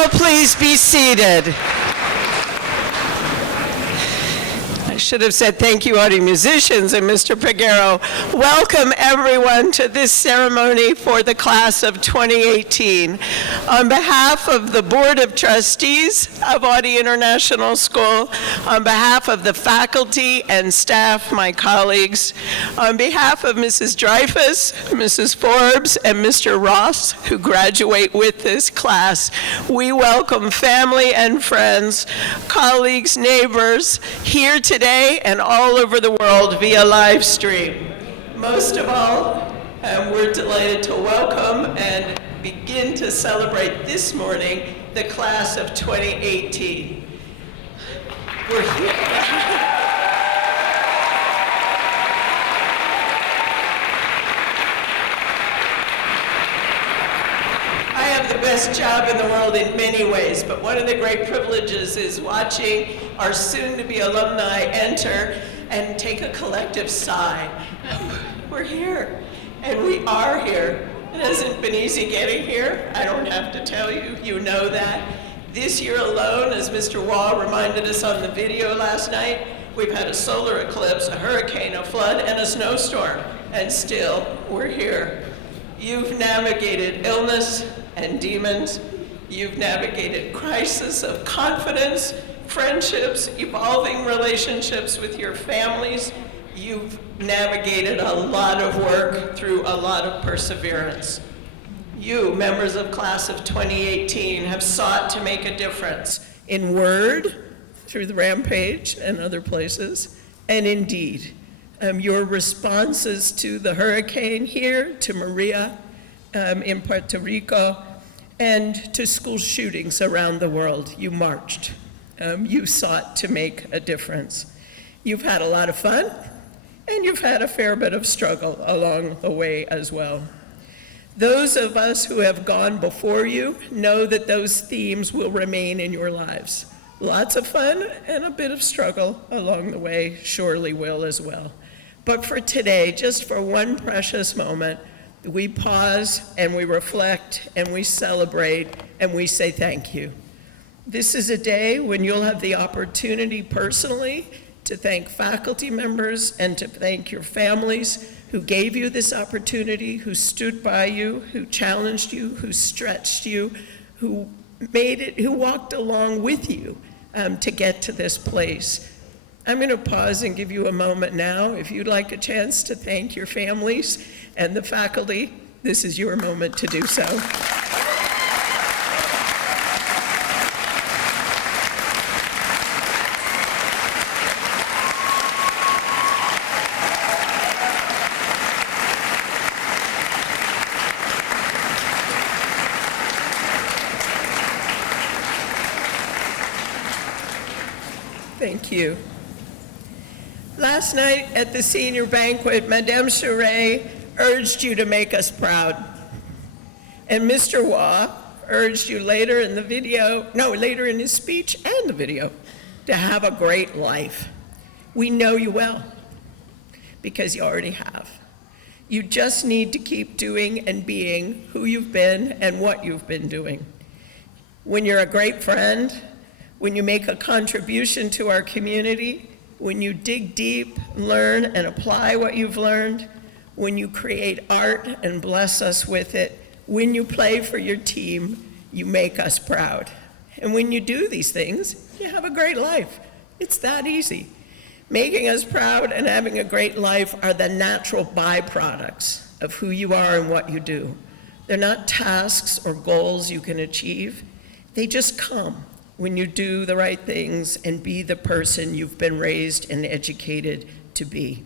all please be seated? I should have said thank you, Audie musicians and Mr. Piguero. Welcome everyone to this ceremony for the class of 2018. On behalf of the Board of Trustees of Awty International School, on behalf of the faculty and staff, my colleagues, on behalf of Mrs. Dreyfus, Mrs. Forbes, and Mr. Ross, who graduate with this class, we welcome family and friends, colleagues, neighbors, here today and all over the world via live stream. Most of all, we're delighted to welcome and begin to celebrate this morning the class of 2018. We're here. I have the best job in the world in many ways, but one of the great privileges is watching our soon-to-be alumni enter and take a collective sigh. We're here, and we are here. It hasn't been easy getting here. I don't have to tell you, you know that. This year alone, as Mr. Waugh reminded us on the video last night, we've had a solar eclipse, a hurricane, a flood, and a snowstorm, and still, we're here. You've navigated illness and demons. You've navigated crisis of confidence, friendships, evolving relationships with your families. You've navigated a lot of work through a lot of perseverance. You, members of class of 2018, have sought to make a difference in word, through the Rampage and other places, and in deed. Your responses to the hurricane here, to Maria in Puerto Rico, and to school shootings around the world, you marched. You sought to make a difference. You've had a lot of fun, and you've had a fair bit of struggle along the way as well. Those of us who have gone before you know that those themes will remain in your lives. Lots of fun and a bit of struggle along the way surely will as well. But for today, just for one precious moment, we pause and we reflect and we celebrate and we say thank you. This is a day when you'll have the opportunity personally to thank faculty members and to thank your families who gave you this opportunity, who stood by you, who challenged you, who stretched you, who made it, who walked along with you to get to this place. I'm going to pause and give you a moment now. If you'd like a chance to thank your families and the faculty, this is your moment to do so. Thank you. Last night at the senior banquet, Madame Charest urged you to make us proud. And Mr. Waugh urged you later in his speech and the video, to have a great life. We know you well, because you already have. You just need to keep doing and being who you've been and what you've been doing. When you're a great friend, when you make a contribution to our community, when you dig deep, learn and apply what you've learned, when you create art and bless us with it, when you play for your team, you make us proud. And when you do these things, you have a great life. It's that easy. Making us proud and having a great life are the natural byproducts of who you are and what you do. They're not tasks or goals you can achieve. They just come when you do the right things and be the person you've been raised and educated to be.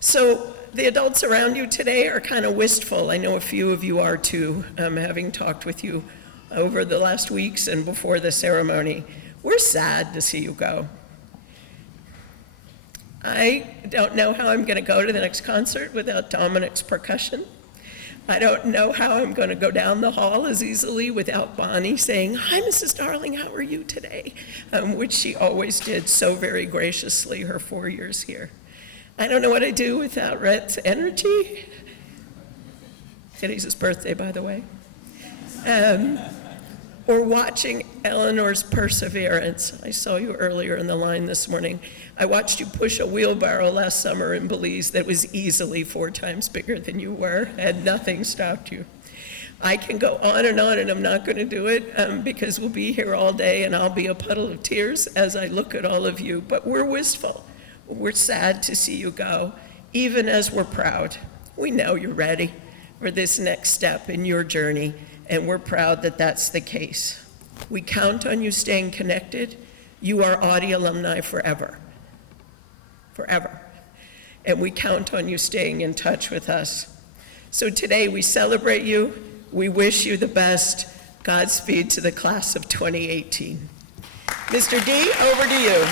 So the adults around you today are kind of wistful. I know a few of you are too, having talked with you over the last weeks and before the ceremony. We're sad to see you go. I don't know how I'm gonna go to the next concert without Dominic's percussion. I don't know how I'm going to go down the hall as easily without Bonnie saying, "Hi, Mrs. Darling, how are you today?" Which she always did so very graciously her 4 years here. I don't know what I'd do without Rhett's energy. Today's his birthday, by the way. or watching Eleanor's perseverance. I saw you earlier in the line this morning. I watched you push a wheelbarrow last summer in Belize that was easily 4 times bigger than you were, and nothing stopped you. I can go on, and I'm not going to do it because we'll be here all day, and I'll be a puddle of tears as I look at all of you. But we're wistful. We're sad to see you go, even as we're proud. We know you're ready for this next step in your journey, and we're proud that that's the case. We count on you staying connected. You are Audie alumni forever. Forever. And we count on you staying in touch with us. So today we celebrate you. We wish you the best. Godspeed to the class of 2018. Mr. D, over to you.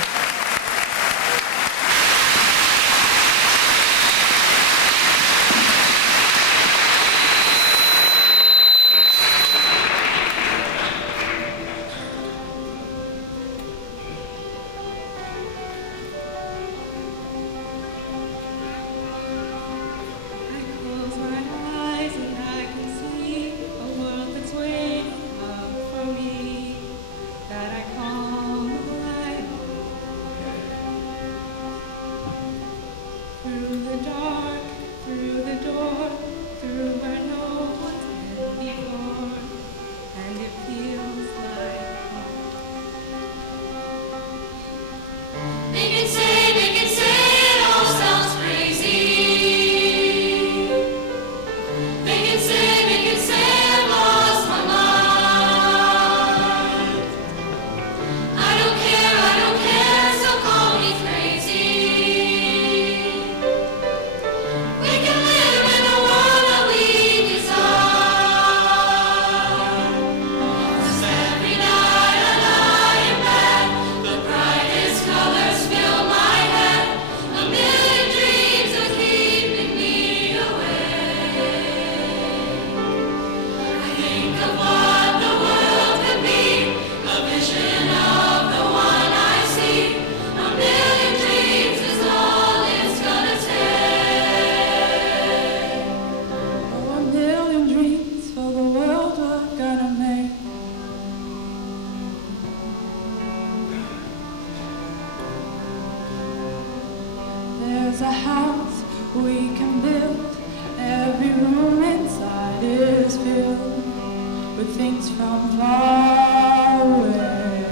There's a house we can build. Every room inside is filled with things from far away.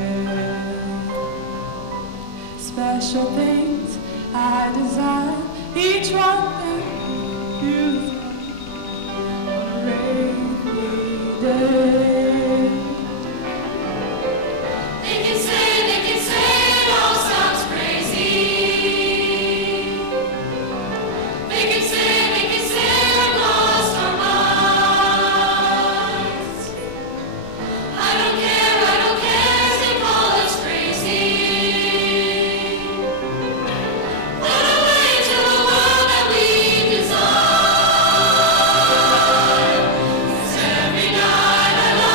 Special things I desire, each one thing beautiful on a rainy day. Every night I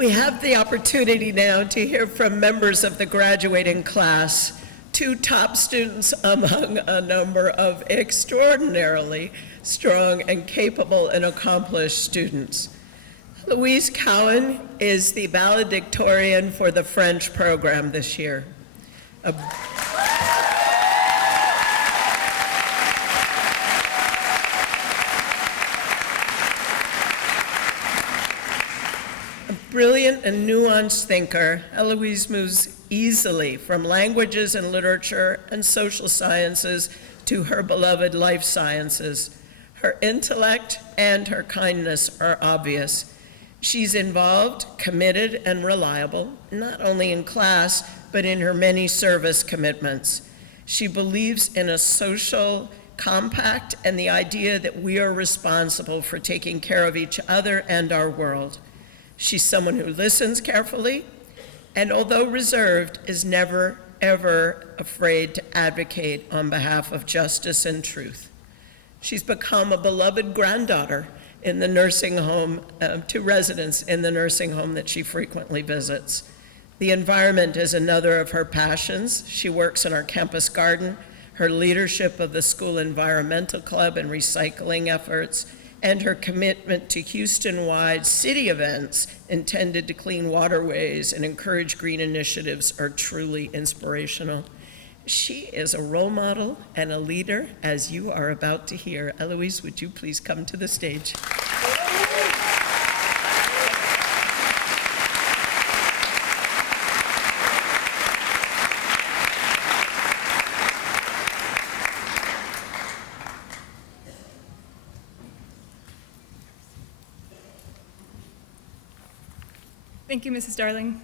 We have the opportunity now to hear from members of the graduating class, two top students among a number of extraordinarily strong and capable and accomplished students. Louise Cowan is the valedictorian for the French program this year. A brilliant and nuanced thinker, Eloise moves easily from languages and literature and social sciences to her beloved life sciences. Her intellect and her kindness are obvious. She's involved, committed, and reliable, not only in class, but in her many service commitments. She believes in a social compact and the idea that we are responsible for taking care of each other and our world. She's someone who listens carefully, and although reserved, is never, ever afraid to advocate on behalf of justice and truth. She's become a beloved granddaughter in the nursing home, to residents in the nursing home that she frequently visits. The environment is another of her passions. She works in our campus garden, her leadership of the school environmental club and recycling efforts, and her commitment to Houston-wide city events intended to clean waterways and encourage green initiatives are truly inspirational. She is a role model and a leader, as you are about to hear. Eloise, would you please come to the stage? Thank you, Mrs. Darling.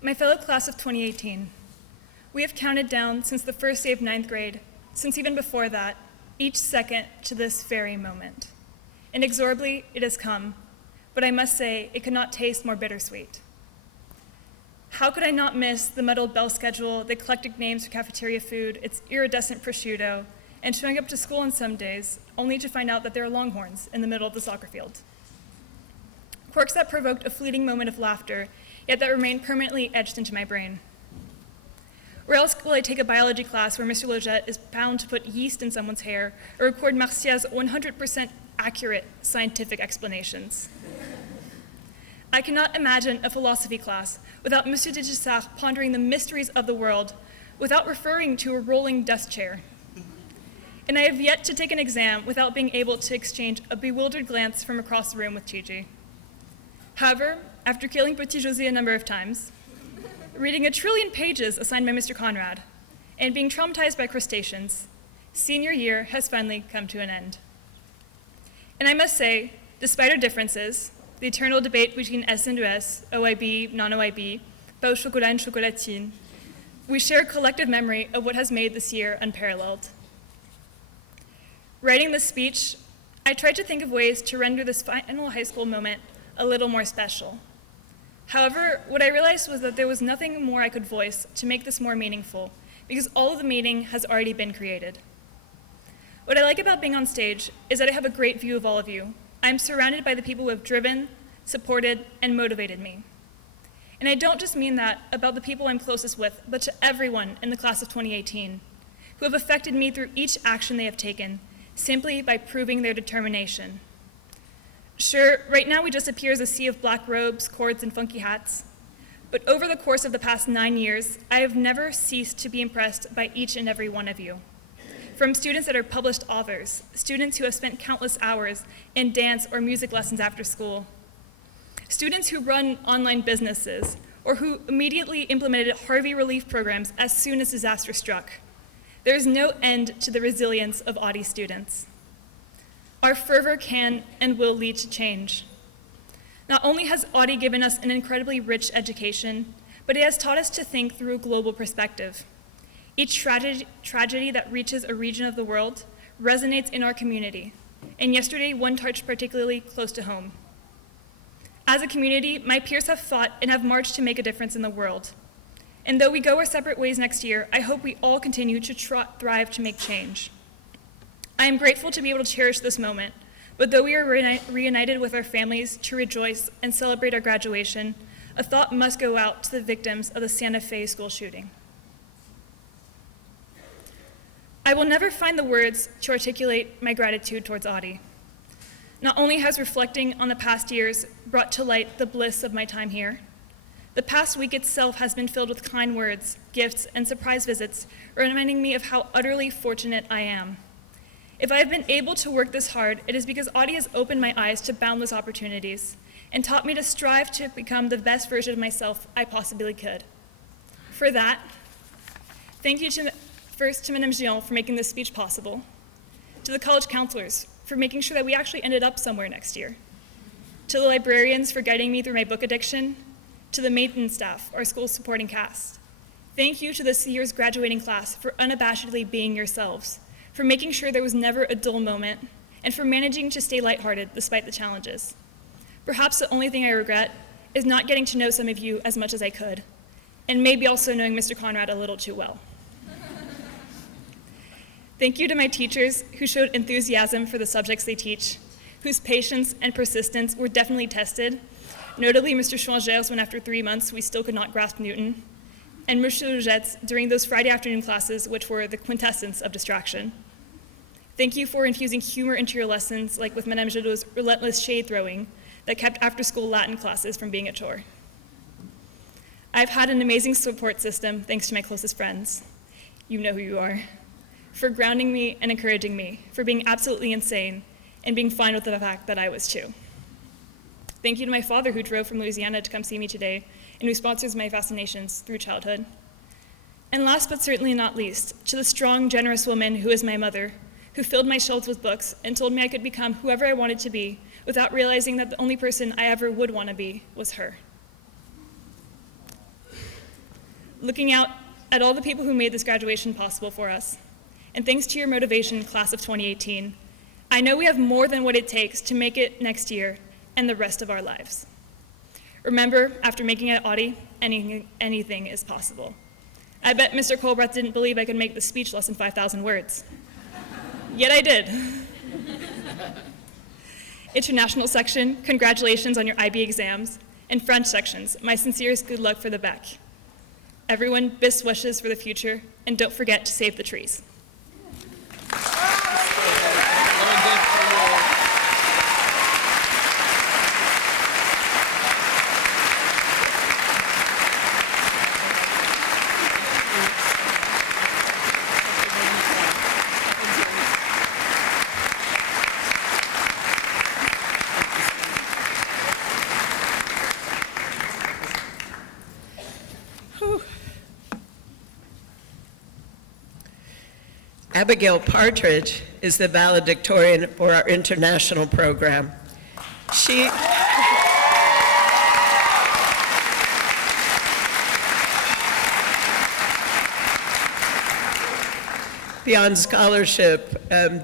My fellow class of 2018, we have counted down since the first day of 9th grade, since even before that, each second to this very moment. Inexorably, it has come, but I must say, it could not taste more bittersweet. How could I not miss the muddled bell schedule, the eclectic names for cafeteria food, its iridescent prosciutto, and showing up to school on some days, only to find out that there are longhorns in the middle of the soccer field. Quirks that provoked a fleeting moment of laughter, yet that remained permanently etched into my brain. Or else will I take a biology class where Mr. Logette is bound to put yeast in someone's hair or record Marcia's 100% accurate scientific explanations. I cannot imagine a philosophy class without Monsieur de Gissard pondering the mysteries of the world, without referring to a rolling desk chair. And I have yet to take an exam without being able to exchange a bewildered glance from across the room with Gigi. However, after killing Petit José a number of times, reading 1 trillion pages assigned by Mr. Conrad, and being traumatized by crustaceans, senior year has finally come to an end. And I must say, despite our differences, the eternal debate between S and US, OIB, non-OIB, pain au chocolat and chocolatine, we share a collective memory of what has made this year unparalleled. Writing this speech, I tried to think of ways to render this final high school moment a little more special. However, what I realized was that there was nothing more I could voice to make this more meaningful, because all of the meaning has already been created. What I like about being on stage is that I have a great view of all of you. I'm surrounded by the people who have driven, supported, and motivated me. And I don't just mean that about the people I'm closest with, but to everyone in the class of 2018, who have affected me through each action they have taken, simply by proving their determination. Sure, right now we just appear as a sea of black robes, cords, and funky hats. But over the course of the past 9 years, I have never ceased to be impressed by each and every one of you. From students that are published authors, students who have spent countless hours in dance or music lessons after school, students who run online businesses, or who immediately implemented Harvey relief programs as soon as disaster struck. There is no end to the resilience of Audie students. Our fervor can and will lead to change. Not only has Audie given us an incredibly rich education, but it has taught us to think through a global perspective. Each tragedy that reaches a region of the world resonates in our community, and yesterday one touched particularly close to home. As a community, my peers have fought and have marched to make a difference in the world. And though we go our separate ways next year, I hope we all continue to thrive to make change. I am grateful to be able to cherish this moment, But though we are reunited with our families to rejoice and celebrate our graduation, a thought must go out to the victims of the Santa Fe school shooting. I will never find the words to articulate my gratitude towards Audie. Not only has reflecting on the past years brought to light the bliss of my time here, the past week itself has been filled with kind words, gifts, and surprise visits, reminding me of how utterly fortunate I am. If I have been able to work this hard, it is because Audie has opened my eyes to boundless opportunities and taught me to strive to become the best version of myself I possibly could. For that, thank you first to Madame Gion for making this speech possible, to the college counselors for making sure that we actually ended up somewhere next year, to the librarians for guiding me through my book addiction, to the maintenance staff, our school supporting cast. Thank you to this year's graduating class for unabashedly being yourselves, for making sure there was never a dull moment, and for managing to stay lighthearted despite the challenges. Perhaps the only thing I regret is not getting to know some of you as much as I could, and maybe also knowing Mr. Conrad a little too well. Thank you to my teachers who showed enthusiasm for the subjects they teach, whose patience and persistence were definitely tested, notably Mr. Chouangers when after 3 months we still could not grasp Newton, and Mr. Luget's during those Friday afternoon classes which were the quintessence of distraction. Thank you for infusing humor into your lessons, like with Madame Jadot's relentless shade throwing that kept after-school Latin classes from being a chore. I've had an amazing support system thanks to my closest friends. You know who you are. For grounding me and encouraging me, for being absolutely insane and being fine with the fact that I was too. Thank you to my father who drove from Louisiana to come see me today and who sponsors my fascinations through childhood. And last but certainly not least, to the strong, generous woman who is my mother, who filled my shelves with books and told me I could become whoever I wanted to be without realizing that the only person I ever would want to be was her. Looking out at all the people who made this graduation possible for us, and thanks to your motivation, class of 2018, I know we have more than what it takes to make it next year and the rest of our lives. Remember, after making it at Audie, anything is possible. I bet Mr. Colbreth didn't believe I could make the speech less than 5,000 words. Yet I did. International section, congratulations on your IB exams. And French sections, my sincerest good luck for the Bec. Everyone, best wishes for the future, and don't forget to save the trees. Abigale Partridge is the valedictorian for our international program. She Beyond scholarship,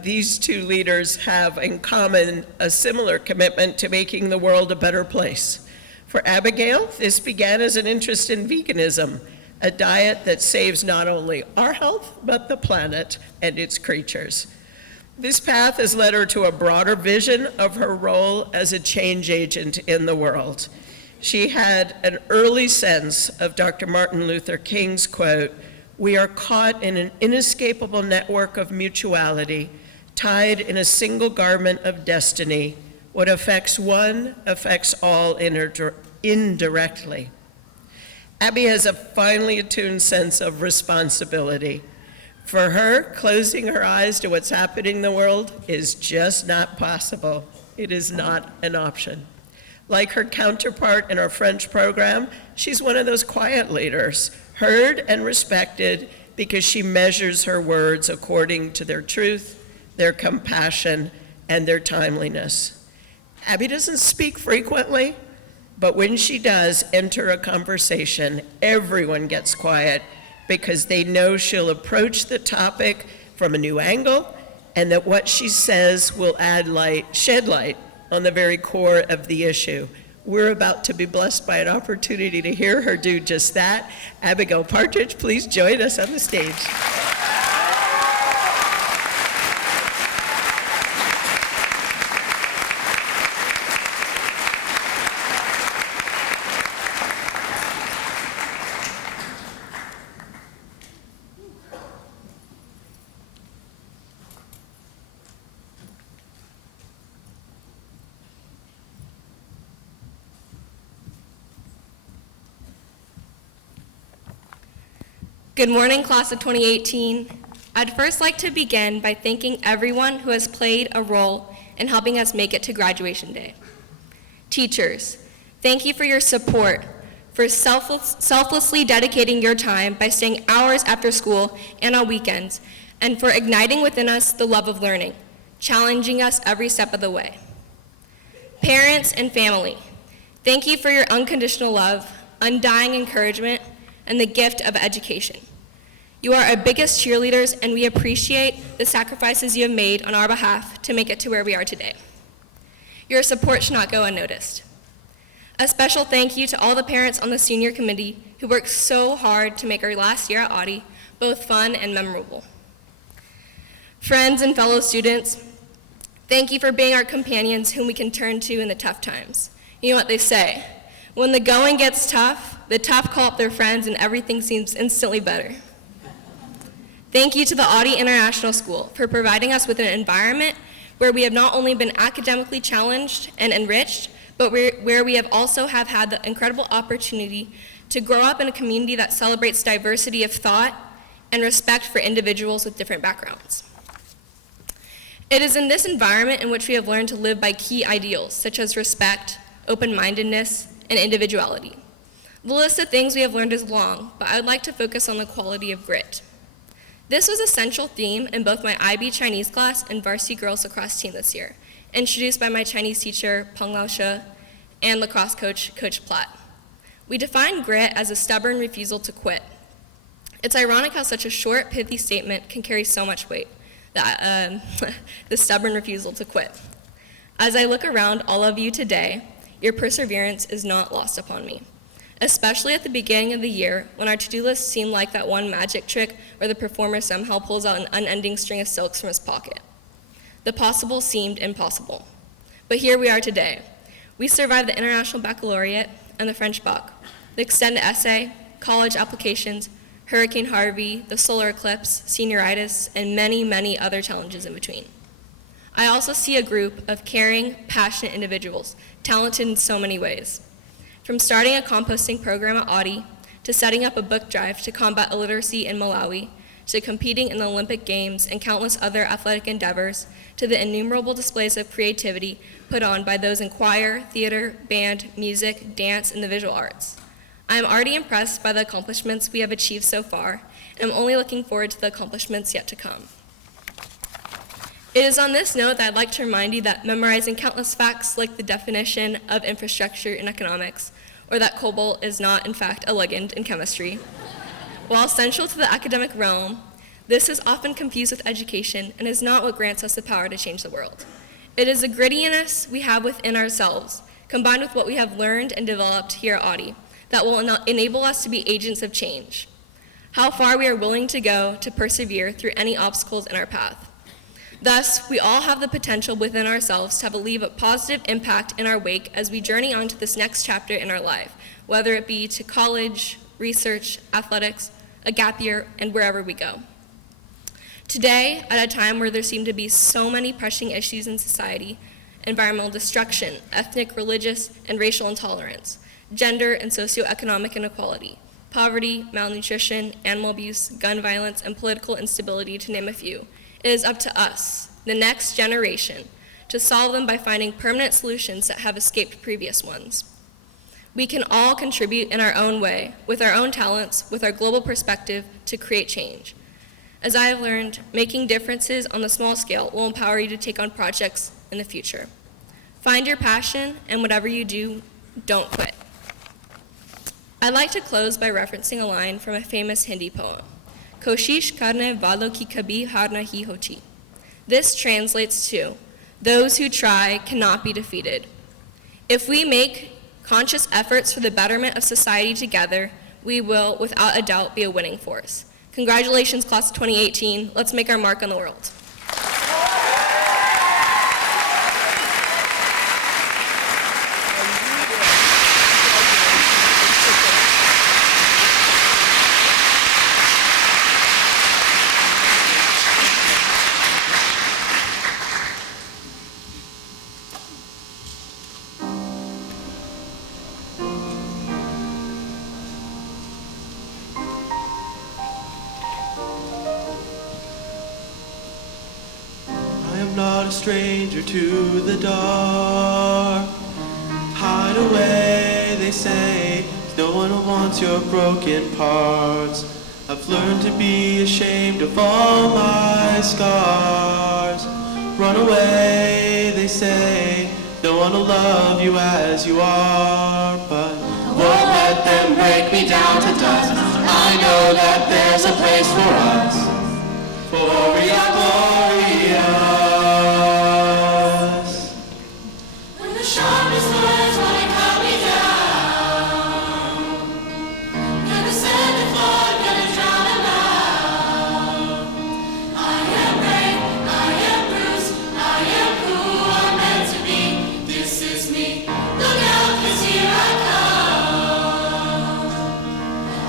these two leaders have in common a similar commitment to making the world a better place. For Abigale, this began as an interest in veganism, a diet that saves not only our health, but the planet and its creatures. This path has led her to a broader vision of her role as a change agent in the world. She had an early sense of Dr. Martin Luther King's quote, "We are caught in an inescapable network of mutuality, tied in a single garment of destiny. What affects one affects all indirectly." Abby has a finely attuned sense of responsibility. For her, closing her eyes to what's happening in the world is just not possible. It is not an option. Like her counterpart in our French program, she's one of those quiet leaders, heard and respected because she measures her words according to their truth, their compassion, and their timeliness. Abby doesn't speak frequently, but when she does enter a conversation, everyone gets quiet because they know she'll approach the topic from a new angle and that what she says will shed light on the very core of the issue. We're about to be blessed by an opportunity to hear her do just that. Abigale Partridge, please join us on the stage. Good morning, class of 2018. I'd first like to begin by thanking everyone who has played a role in helping us make it to graduation day. Teachers, thank you for your support, for selflessly dedicating your time by staying hours after school and on weekends, and for igniting within us the love of learning, challenging us every step of the way. Parents and family, thank you for your unconditional love, undying encouragement, and the gift of education. You are our biggest cheerleaders, and we appreciate the sacrifices you have made on our behalf to make it to where we are today. Your support should not go unnoticed. A special thank you to all the parents on the senior committee who worked so hard to make our last year at Audie both fun and memorable. Friends and fellow students, thank you for being our companions whom we can turn to in the tough times. You know what they say, when the going gets tough, the tough call up their friends and everything seems instantly better. Thank you to the Audie International School for providing us with an environment where we have not only been academically challenged and enriched, but where we have also had the incredible opportunity to grow up in a community that celebrates diversity of thought and respect for individuals with different backgrounds. It is in this environment in which we have learned to live by key ideals such as respect, open-mindedness, and individuality. The list of things we have learned is long, but I would like to focus on the quality of grit. This was a central theme in both my IB Chinese class and varsity girls lacrosse team this year, introduced by my Chinese teacher, Peng Lao She, and lacrosse coach, Coach Platt. We define grit as a stubborn refusal to quit. It's ironic how such a short, pithy statement can carry so much weight, the stubborn refusal to quit. As I look around all of you today, your perseverance is not lost upon me, especially at the beginning of the year when our to-do list seemed like that one magic trick where the performer somehow pulls out an unending string of silks from his pocket. The possible seemed impossible. But here we are today. We survived the International Baccalaureate and the French Bac, the extended essay, college applications, Hurricane Harvey, the solar eclipse, senioritis, and many, many other challenges in between. I also see a group of caring, passionate individuals, talented in so many ways. From starting a composting program at Audie, to setting up a book drive to combat illiteracy in Malawi, to competing in the Olympic Games and countless other athletic endeavors, to the innumerable displays of creativity put on by those in choir, theater, band, music, dance, and the visual arts. I am already impressed by the accomplishments we have achieved so far, and I'm only looking forward to the accomplishments yet to come. It is on this note that I'd like to remind you that memorizing countless facts like the definition of infrastructure in economics, or that cobalt is not, in fact, a ligand in chemistry, while central to the academic realm, this is often confused with education and is not what grants us the power to change the world. It is the grittiness we have within ourselves, combined with what we have learned and developed here at Audie, that will enable us to be agents of change. How far we are willing to go to persevere through any obstacles in our path. Thus, we all have the potential within ourselves to leave a positive impact in our wake as we journey on to this next chapter in our life, whether it be to college, research, athletics, a gap year, and wherever we go. Today, at a time where there seem to be so many pressing issues in society, environmental destruction, ethnic, religious, and racial intolerance, gender and socioeconomic inequality, poverty, malnutrition, animal abuse, gun violence, and political instability, to name a few, it is up to us, the next generation, to solve them by finding permanent solutions that have escaped previous ones. We can all contribute in our own way, with our own talents, with our global perspective, to create change. As I have learned, making differences on the small scale will empower you to take on projects in the future. Find your passion, and whatever you do, don't quit. I'd like to close by referencing a line from a famous Hindi poem, Koshish karne walo ki kabhi har nahi hoti. This translates to, those who try cannot be defeated. If we make conscious efforts for the betterment of society together, we will, without a doubt, be a winning force. Congratulations, class of 2018. Let's make our mark on the world. stranger to the dark. Hide away, they say, no one wants your broken parts. I've learned to be ashamed of all my scars. Run away, they say, no one will love you as you are. But I won't let them break me down to dust. I know that there's a place for us, for we are glorious. When the sharpest words want to cut me down, gonna send the flood, gonna drown them out. I am brave, I am bruised, I am who I'm meant to be. This is me. Look out, 'cause here I come.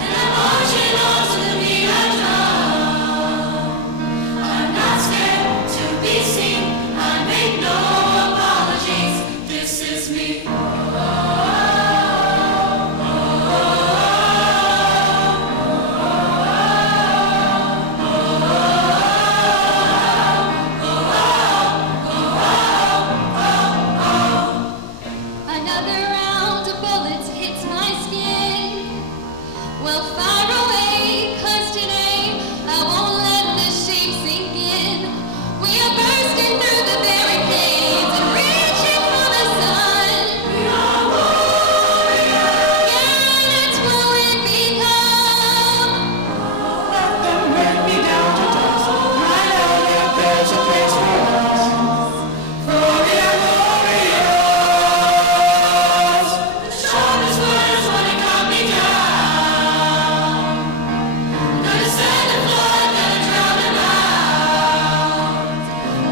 And I'm marching on to the beat I drum. I'm not scared to be seen. I make no apologies. This is me. Another round of bullets hits my skin. Well, fire away, 'cause today I won't let this shame sink in. We are bursting through the barricades and reaching for the sun. We are warriors. Yeah, that's what we've become. Let them break me down to dust. I know that there's a place for us, for we are glorious. The sharpest words want to cut me down. Gonna send the flood, gonna drown them out.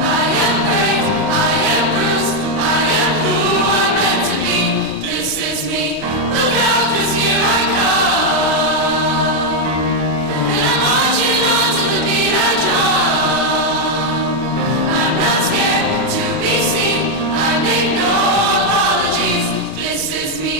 I am brave, I am bruised, I am who I'm meant to be. This is me. Look out, 'cause here I come. And I'm marching on to the beat I drum. I'm not scared to be seen. I make no apologies. This is me.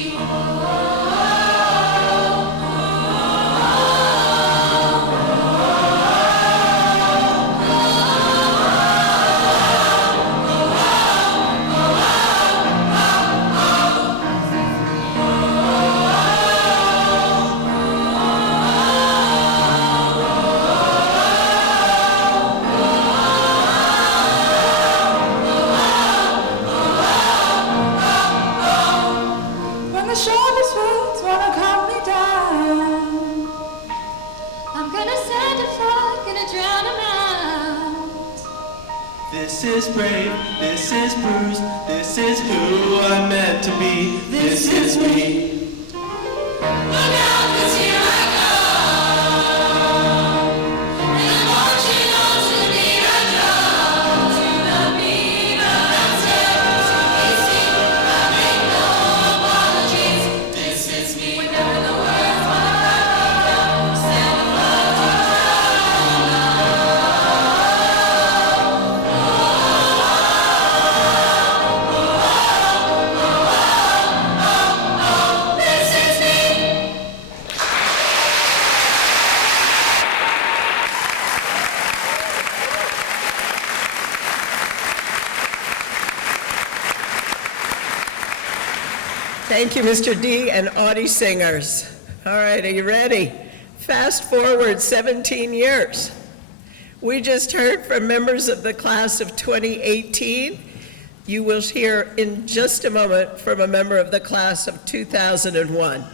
When the sharpest words wanna cut me down, I'm gonna send a flood, gonna drown 'em out. This is brave, this is bruised, this is who I'm meant to be. This is me. Look out, 'cause here I come. And I'm marching on to the beat I drum. To the beat I'm not scared to be seen. I make no apologies. This is me. Whenever the words wanna cut me down, send the flood to drown. This is me. Thank you, Mr. D and Audie singers. All right, are you ready? Fast forward 17 years. We just heard from members of the class of 2018. You will hear in just a moment from a member of the class of 2001.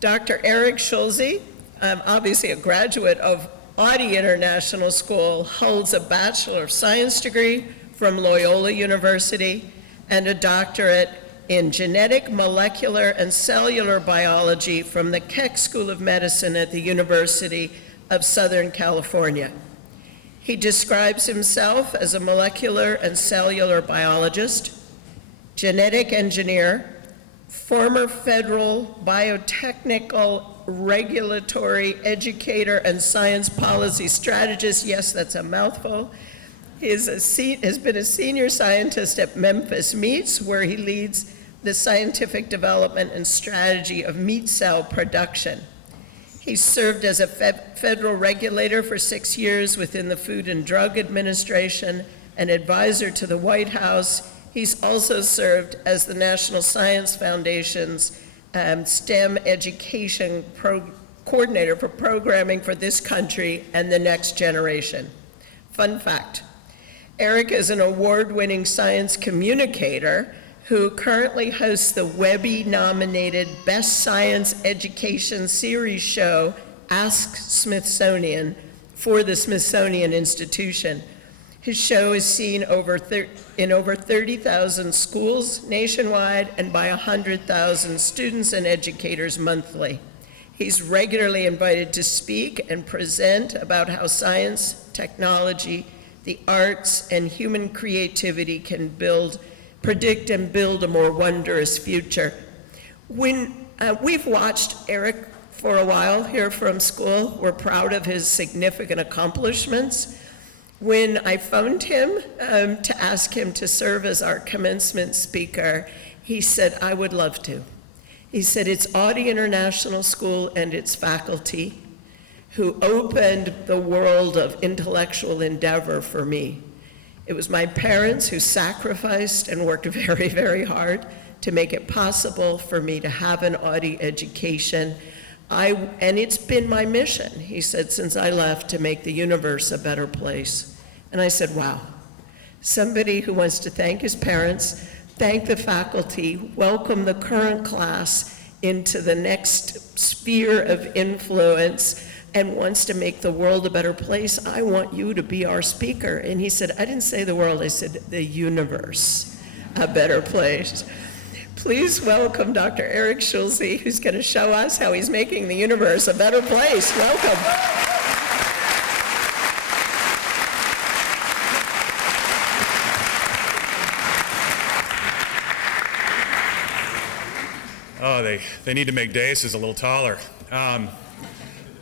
Dr. Eric Schulze, obviously a graduate of Awty International School, holds a Bachelor of Science degree from Loyola University and a doctorate in genetic, molecular, and cellular biology from the Keck School of Medicine at the University of Southern California. He describes himself as a molecular and cellular biologist, genetic engineer, former federal biotechnical regulatory educator and science policy strategist. Yes, that's a mouthful. He has been a senior scientist at Memphis Meats, where he leads the scientific development and strategy of meat cell production. He served as a federal regulator for 6 years within the Food and Drug Administration, an advisor to the White House. He's also served as the National Science Foundation's STEM education coordinator for programming for this country and the next generation. Fun fact, Eric is an award-winning science communicator who currently hosts the Webby-nominated Best Science Education Series show, Ask Smithsonian, for the Smithsonian Institution. His show is seen in over 30,000 schools nationwide and by 100,000 students and educators monthly. He's regularly invited to speak and present about how science, technology, the arts, and human creativity can predict and build a more wondrous future. When we've watched Eric for a while here from school, we're proud of his significant accomplishments. When I phoned him to ask him to serve as our commencement speaker, he said, I would love to. He said, it's Audie International School and its faculty who opened the world of intellectual endeavor for me. It was my parents who sacrificed and worked very, very hard to make it possible for me to have an Audie education. And it's been my mission, he said, since I left, to make the universe a better place. And I said, wow, somebody who wants to thank his parents, thank the faculty, welcome the current class into the next sphere of influence, and wants to make the world a better place. I want you to be our speaker. And he said, I didn't say the world, I said the universe, a better place. Please welcome Dr. Eric Schulze, who's going to show us how he's making the universe a better place. Welcome. Oh, they need to make daises a little taller.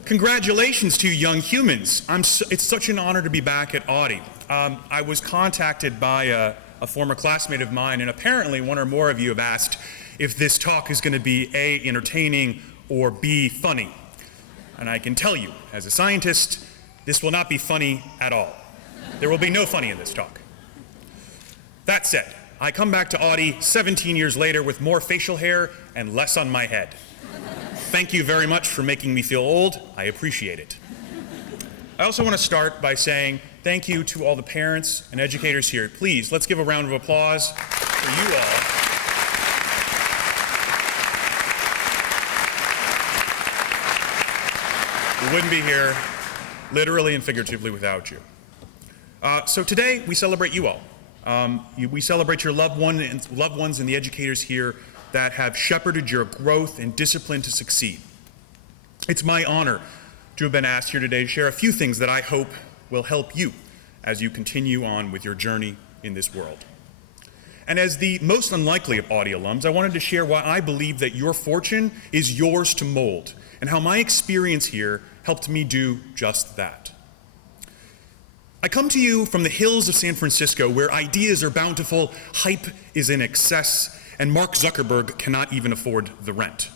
Congratulations to you young humans. It's such an honor to be back at Audie. I was contacted by a former classmate of mine, and apparently one or more of you have asked if this talk is going to be A, entertaining, or B, funny. And I can tell you, as a scientist, this will not be funny at all. There will be no funny in this talk. That said, I come back to Audie 17 years later with more facial hair and less on my head. Thank you very much for making me feel old. I appreciate it. I also want to start by saying thank you to all the parents and educators here. Please, let's give a round of applause for you all. We wouldn't be here, literally and figuratively, without you. So today, we celebrate you all. We celebrate your loved ones and the educators here that have shepherded your growth and discipline to succeed. It's my honor to have been asked here today to share a few things that I hope will help you as you continue on with your journey in this world. And as the most unlikely of Audie alums, I wanted to share why I believe that your fortune is yours to mold, and how my experience here helped me do just that. I come to you from the hills of San Francisco, where ideas are bountiful, hype is in excess, and Mark Zuckerberg cannot even afford the rent.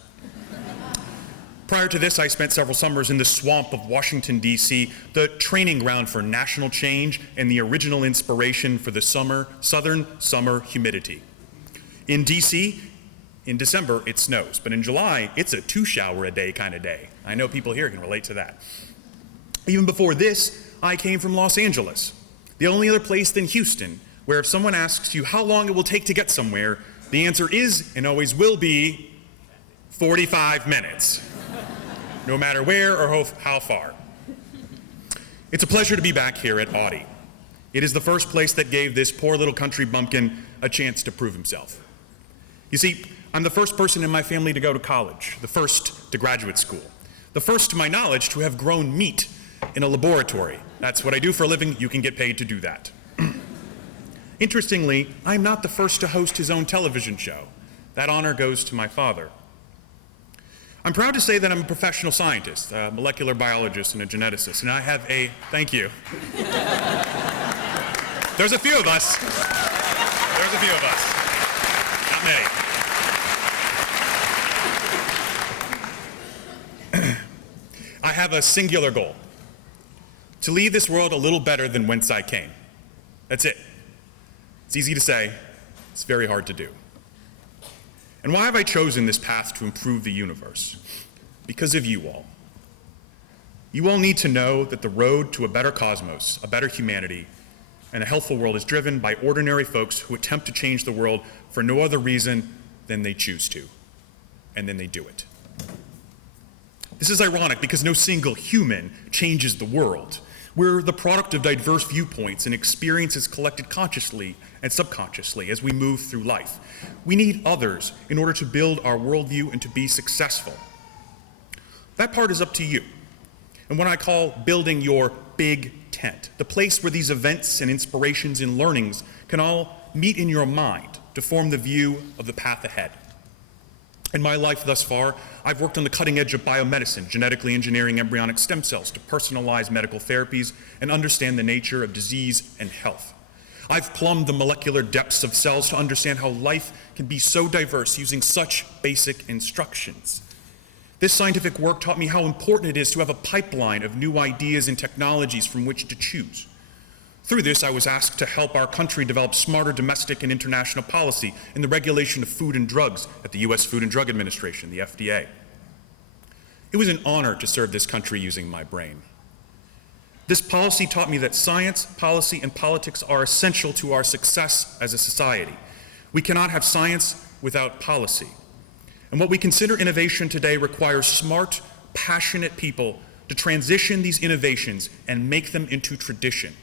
Prior to this, I spent several summers in the swamp of Washington, D.C., the training ground for national change and the original inspiration for the southern summer humidity. In D.C., in December, it snows, but in July, it's a 2-shower-a-day kind of day. I know people here can relate to that. Even before this, I came from Los Angeles, the only other place than Houston, where if someone asks you how long it will take to get somewhere, the answer is, and always will be, 45 minutes. No matter where or how far. It's a pleasure to be back here at Audie. It is the first place that gave this poor little country bumpkin a chance to prove himself. You see, I'm the first person in my family to go to college, the first to graduate school, the first to my knowledge to have grown meat in a laboratory. That's what I do for a living. You can get paid to do that. Interestingly, I'm not the first to host his own television show. That honor goes to my father. I'm proud to say that I'm a professional scientist, a molecular biologist, and a geneticist, and I have a, thank you. There's a few of us. There's a few of us. Not many. I have a singular goal: to leave this world a little better than whence I came. That's it. It's easy to say, it's very hard to do. And why have I chosen this path to improve the universe? Because of you all. You all need to know that the road to a better cosmos, a better humanity, and a healthful world is driven by ordinary folks who attempt to change the world for no other reason than they choose to, and then they do it. This is ironic because no single human changes the world. We're the product of diverse viewpoints and experiences collected consciously and subconsciously as we move through life. We need others in order to build our worldview and to be successful. That part is up to you. And what I call building your big tent, the place where these events and inspirations and learnings can all meet in your mind to form the view of the path ahead. In my life thus far, I've worked on the cutting edge of biomedicine, genetically engineering embryonic stem cells to personalize medical therapies and understand the nature of disease and health. I've plumbed the molecular depths of cells to understand how life can be so diverse using such basic instructions. This scientific work taught me how important it is to have a pipeline of new ideas and technologies from which to choose. Through this, I was asked to help our country develop smarter domestic and international policy in the regulation of food and drugs at the U.S. Food and Drug Administration, the FDA. It was an honor to serve this country using my brain. This policy taught me that science, policy, and politics are essential to our success as a society. We cannot have science without policy. And what we consider innovation today requires smart, passionate people to transition these innovations and make them into tradition.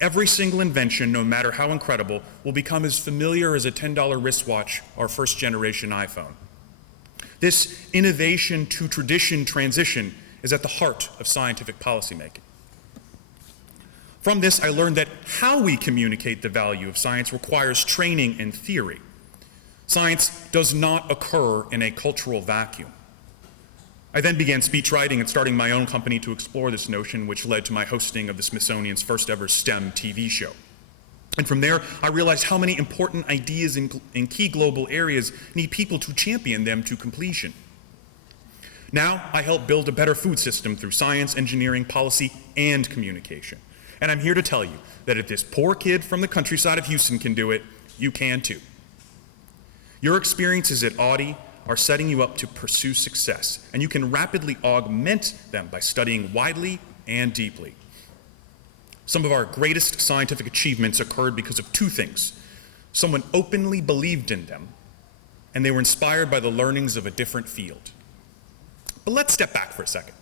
Every single invention, no matter how incredible, will become as familiar as a $10 wristwatch or first-generation iPhone. This innovation to tradition transition is at the heart of scientific policymaking. From this, I learned that how we communicate the value of science requires training and theory. Science does not occur in a cultural vacuum. I then began speech writing and starting my own company to explore this notion, which led to my hosting of the Smithsonian's first ever STEM TV show. And from there, I realized how many important ideas in key global areas need people to champion them to completion. Now, I help build a better food system through science, engineering, policy, and communication. And I'm here to tell you that if this poor kid from the countryside of Houston can do it, you can too. Your experiences at Audie are setting you up to pursue success, and you can rapidly augment them by studying widely and deeply. Some of our greatest scientific achievements occurred because of two things. Someone openly believed in them, and they were inspired by the learnings of a different field. But let's step back for a second.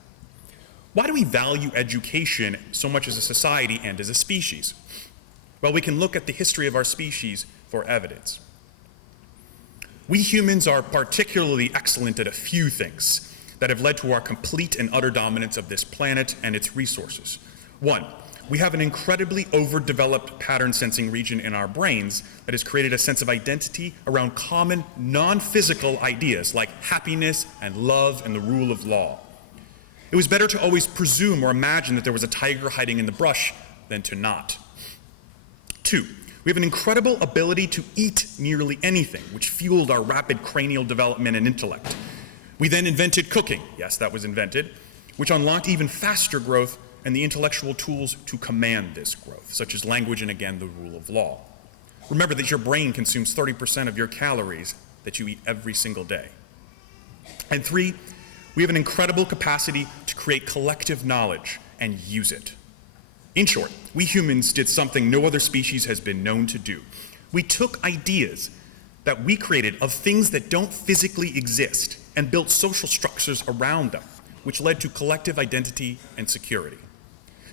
Why do we value education so much as a society and as a species? Well, we can look at the history of our species for evidence. We humans are particularly excellent at a few things that have led to our complete and utter dominance of this planet and its resources. One, we have an incredibly overdeveloped pattern sensing region in our brains that has created a sense of identity around common, non-physical ideas like happiness and love and the rule of law. It was better to always presume or imagine that there was a tiger hiding in the brush than to not. Two, we have an incredible ability to eat nearly anything, which fueled our rapid cranial development and intellect. We then invented cooking, yes, that was invented, which unlocked even faster growth and the intellectual tools to command this growth, such as language and, again, the rule of law. Remember that your brain consumes 30% of your calories that you eat every single day. And three, we have an incredible capacity to create collective knowledge and use it. In short, we humans did something no other species has been known to do. We took ideas that we created of things that don't physically exist and built social structures around them, which led to collective identity and security.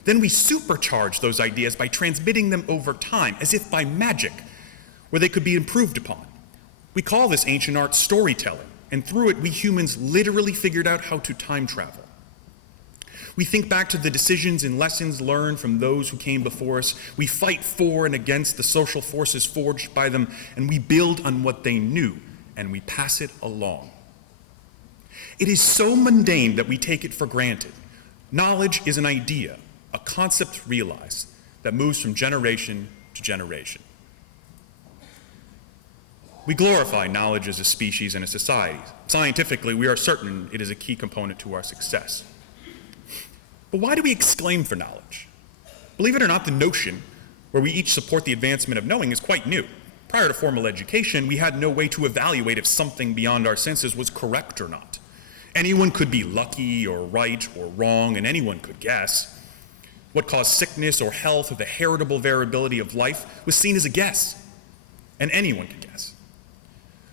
Then we supercharged those ideas by transmitting them over time, as if by magic, where they could be improved upon. We call this ancient art storytelling, and through it, we humans literally figured out how to time travel. We think back to the decisions and lessons learned from those who came before us. We fight for and against the social forces forged by them, and we build on what they knew, and we pass it along. It is so mundane that we take it for granted. Knowledge is an idea, a concept realized, that moves from generation to generation. We glorify knowledge as a species and a society. Scientifically, we are certain it is a key component to our success. But why do we exclaim for knowledge? Believe it or not, the notion, where we each support the advancement of knowing, is quite new. Prior to formal education, we had no way to evaluate if something beyond our senses was correct or not. Anyone could be lucky or right or wrong, and anyone could guess. What caused sickness or health or the heritable variability of life was seen as a guess, and anyone could guess.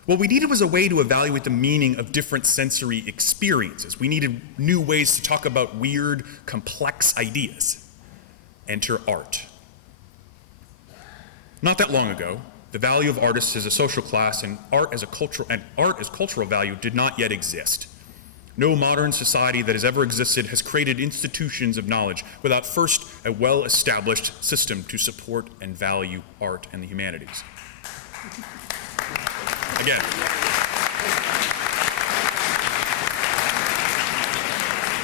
What we needed was a way to evaluate the meaning of different sensory experiences. We needed new ways to talk about weird, complex ideas. Enter art. Not that long ago, the value of artists as a social class and art as cultural value did not yet exist. No modern society that has ever existed has created institutions of knowledge without first a well-established system to support and value art and the humanities. Again.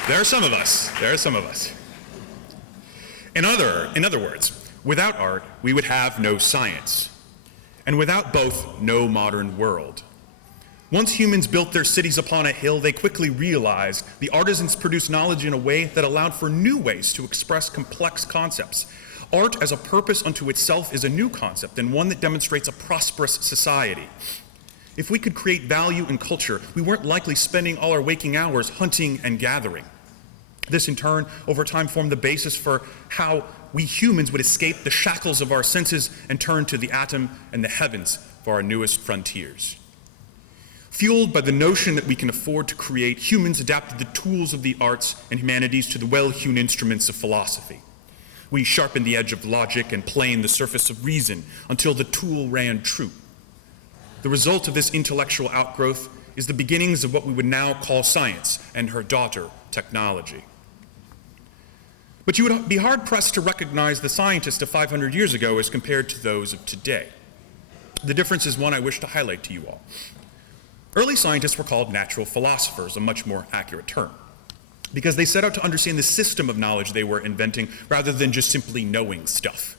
There are some of us. In other words, without art, we would have no science. And without both, no modern world. Once humans built their cities upon a hill, they quickly realized the artisans produced knowledge in a way that allowed for new ways to express complex concepts. Art as a purpose unto itself is a new concept and one that demonstrates a prosperous society. If we could create value in culture, we weren't likely spending all our waking hours hunting and gathering. This, in turn, over time formed the basis for how we humans would escape the shackles of our senses and turn to the atom and the heavens for our newest frontiers. Fueled by the notion that we can afford to create, humans adapted the tools of the arts and humanities to the well-hewn instruments of philosophy. We sharpened the edge of logic and planed the surface of reason until the tool ran true. The result of this intellectual outgrowth is the beginnings of what we would now call science and her daughter, technology. But you would be hard-pressed to recognize the scientists of 500 years ago as compared to those of today. The difference is one I wish to highlight to you all. Early scientists were called natural philosophers, a much more accurate term, because they set out to understand the system of knowledge they were inventing rather than just simply knowing stuff.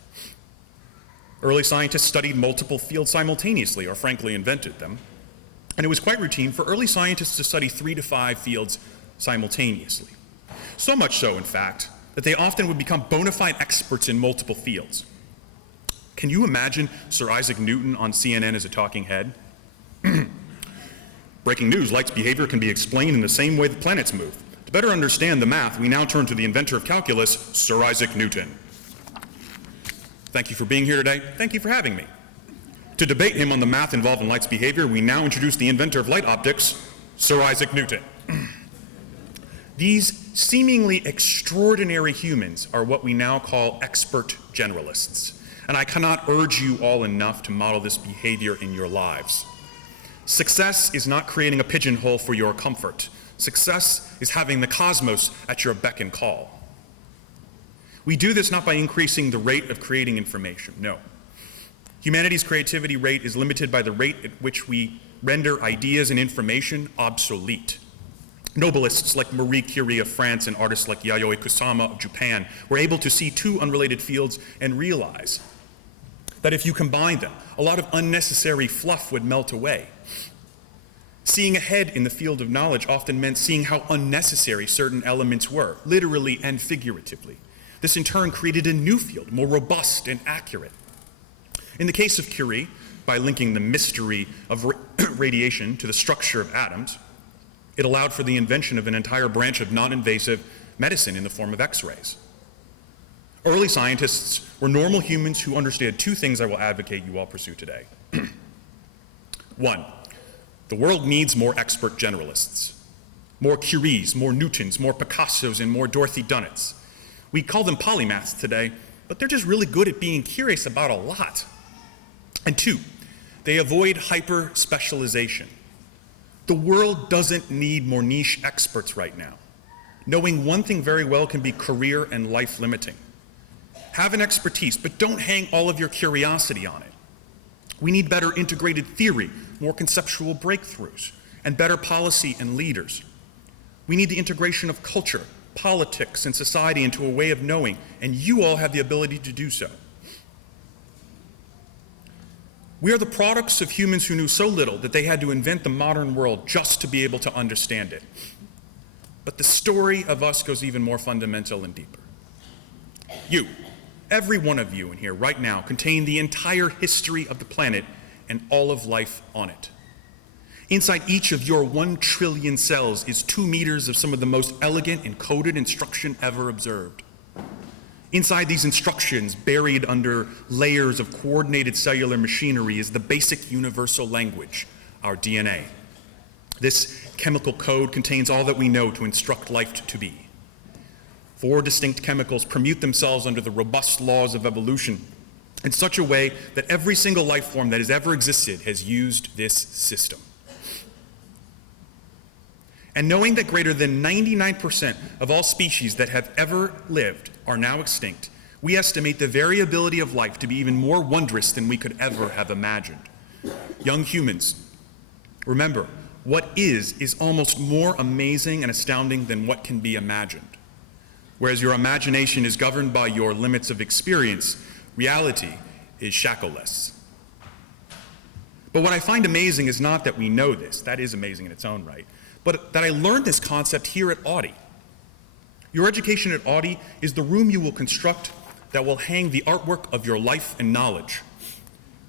Early scientists studied multiple fields simultaneously, or frankly invented them, and it was quite routine for early scientists to study 3 to 5 fields simultaneously. So much so, in fact, that they often would become bona fide experts in multiple fields. Can you imagine Sir Isaac Newton on CNN as a talking head? Breaking news, light's behavior can be explained in the same way the planets move. To better understand the math, we now turn to the inventor of calculus, Sir Isaac Newton. Thank you for being here today. Thank you for having me. To debate him on the math involved in light's behavior, we now introduce the inventor of light optics, Sir Isaac Newton. These seemingly extraordinary humans are what we now call expert generalists, and I cannot urge you all enough to model this behavior in your lives. Success is not creating a pigeonhole for your comfort. Success is having the cosmos at your beck and call. We do this not by increasing the rate of creating information, no. Humanity's creativity rate is limited by the rate at which we render ideas and information obsolete. Nobelists like Marie Curie of France and artists like Yayoi Kusama of Japan were able to see 2 unrelated fields and realize that if you combine them, a lot of unnecessary fluff would melt away. Seeing ahead in the field of knowledge often meant seeing how unnecessary certain elements were, literally and figuratively. This in turn created a new field, more robust and accurate. In the case of Curie, by linking the mystery of radiation to the structure of atoms, it allowed for the invention of an entire branch of non-invasive medicine in the form of X-rays. Early scientists were normal humans who understood 2 things I will advocate you all pursue today. 1, the world needs more expert generalists, more Curies, more Newtons, more Picassos, and more Dorothy Dunnets. We call them polymaths today, but they're just really good at being curious about a lot. And 2, they avoid hyper-specialization. The world doesn't need more niche experts right now. Knowing one thing very well can be career and life limiting. Have an expertise, but don't hang all of your curiosity on it. We need better integrated theory, more conceptual breakthroughs, and better policy and leaders. We need the integration of culture, politics, and society into a way of knowing, and you all have the ability to do so. We are the products of humans who knew so little that they had to invent the modern world just to be able to understand it. But the story of us goes even more fundamental and deeper. You, every one of you in here right now, contain the entire history of the planet and all of life on it. Inside each of your 1 trillion cells is 2 meters of some of the most elegant encoded instruction ever observed. Inside these instructions, buried under layers of coordinated cellular machinery, is the basic universal language, our DNA. This chemical code contains all that we know to instruct life to be. 4 distinct chemicals permute themselves under the robust laws of evolution in such a way that every single life form that has ever existed has used this system. And knowing that greater than 99% of all species that have ever lived are now extinct, we estimate the variability of life to be even more wondrous than we could ever have imagined. Young humans, remember, what is almost more amazing and astounding than what can be imagined. Whereas your imagination is governed by your limits of experience, reality is shackleless. But what I find amazing is not that we know this, that is amazing in its own right, but that I learned this concept here at Audie. Your education at Audie is the room you will construct that will hang the artwork of your life and knowledge.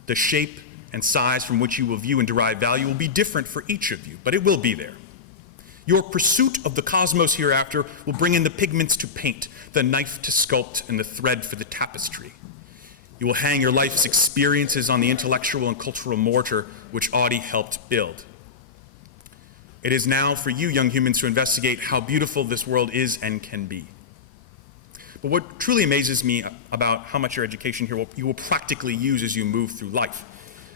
The shape and size from which you will view and derive value will be different for each of you, but it will be there. Your pursuit of the cosmos hereafter will bring in the pigments to paint, the knife to sculpt, and the thread for the tapestry. You will hang your life's experiences on the intellectual and cultural mortar which Audie helped build. It is now for you, young humans, to investigate how beautiful this world is and can be. But what truly amazes me about how much your education here you will practically use as you move through life.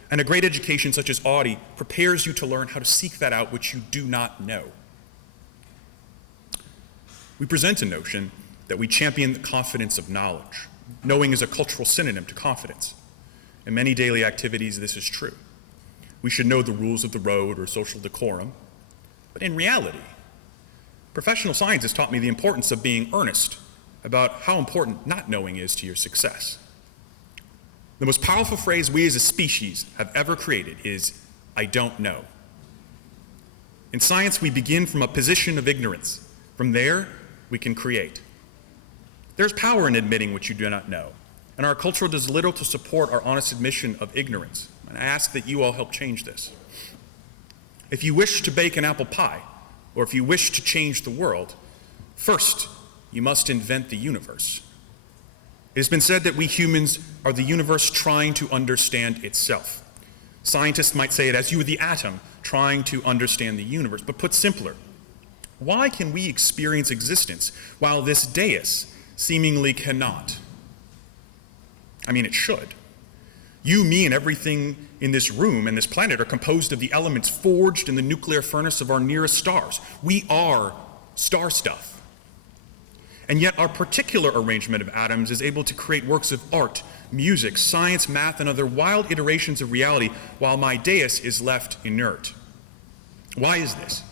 And a great education such as Audie prepares you to learn how to seek that out which you do not know. We present a notion that we champion the confidence of knowledge. Knowing is a cultural synonym to confidence. In many daily activities, this is true. We should know the rules of the road or social decorum. But in reality, professional science has taught me the importance of being earnest about how important not knowing is to your success. The most powerful phrase we as a species have ever created is, "I don't know." In science, we begin from a position of ignorance. From there, we can create. There's power in admitting what you do not know, and our culture does little to support our honest admission of ignorance. And I ask that you all help change this. If you wish to bake an apple pie, or if you wish to change the world, first, you must invent the universe. It has been said that we humans are the universe trying to understand itself. Scientists might say it as you are the atom trying to understand the universe. But put simpler, why can we experience existence while this dais seemingly cannot? I mean, it should. You, me, and everything in this room and this planet are composed of the elements forged in the nuclear furnace of our nearest stars. We are star stuff. And yet our particular arrangement of atoms is able to create works of art, music, science, math, and other wild iterations of reality, while my dais is left inert. Why is this?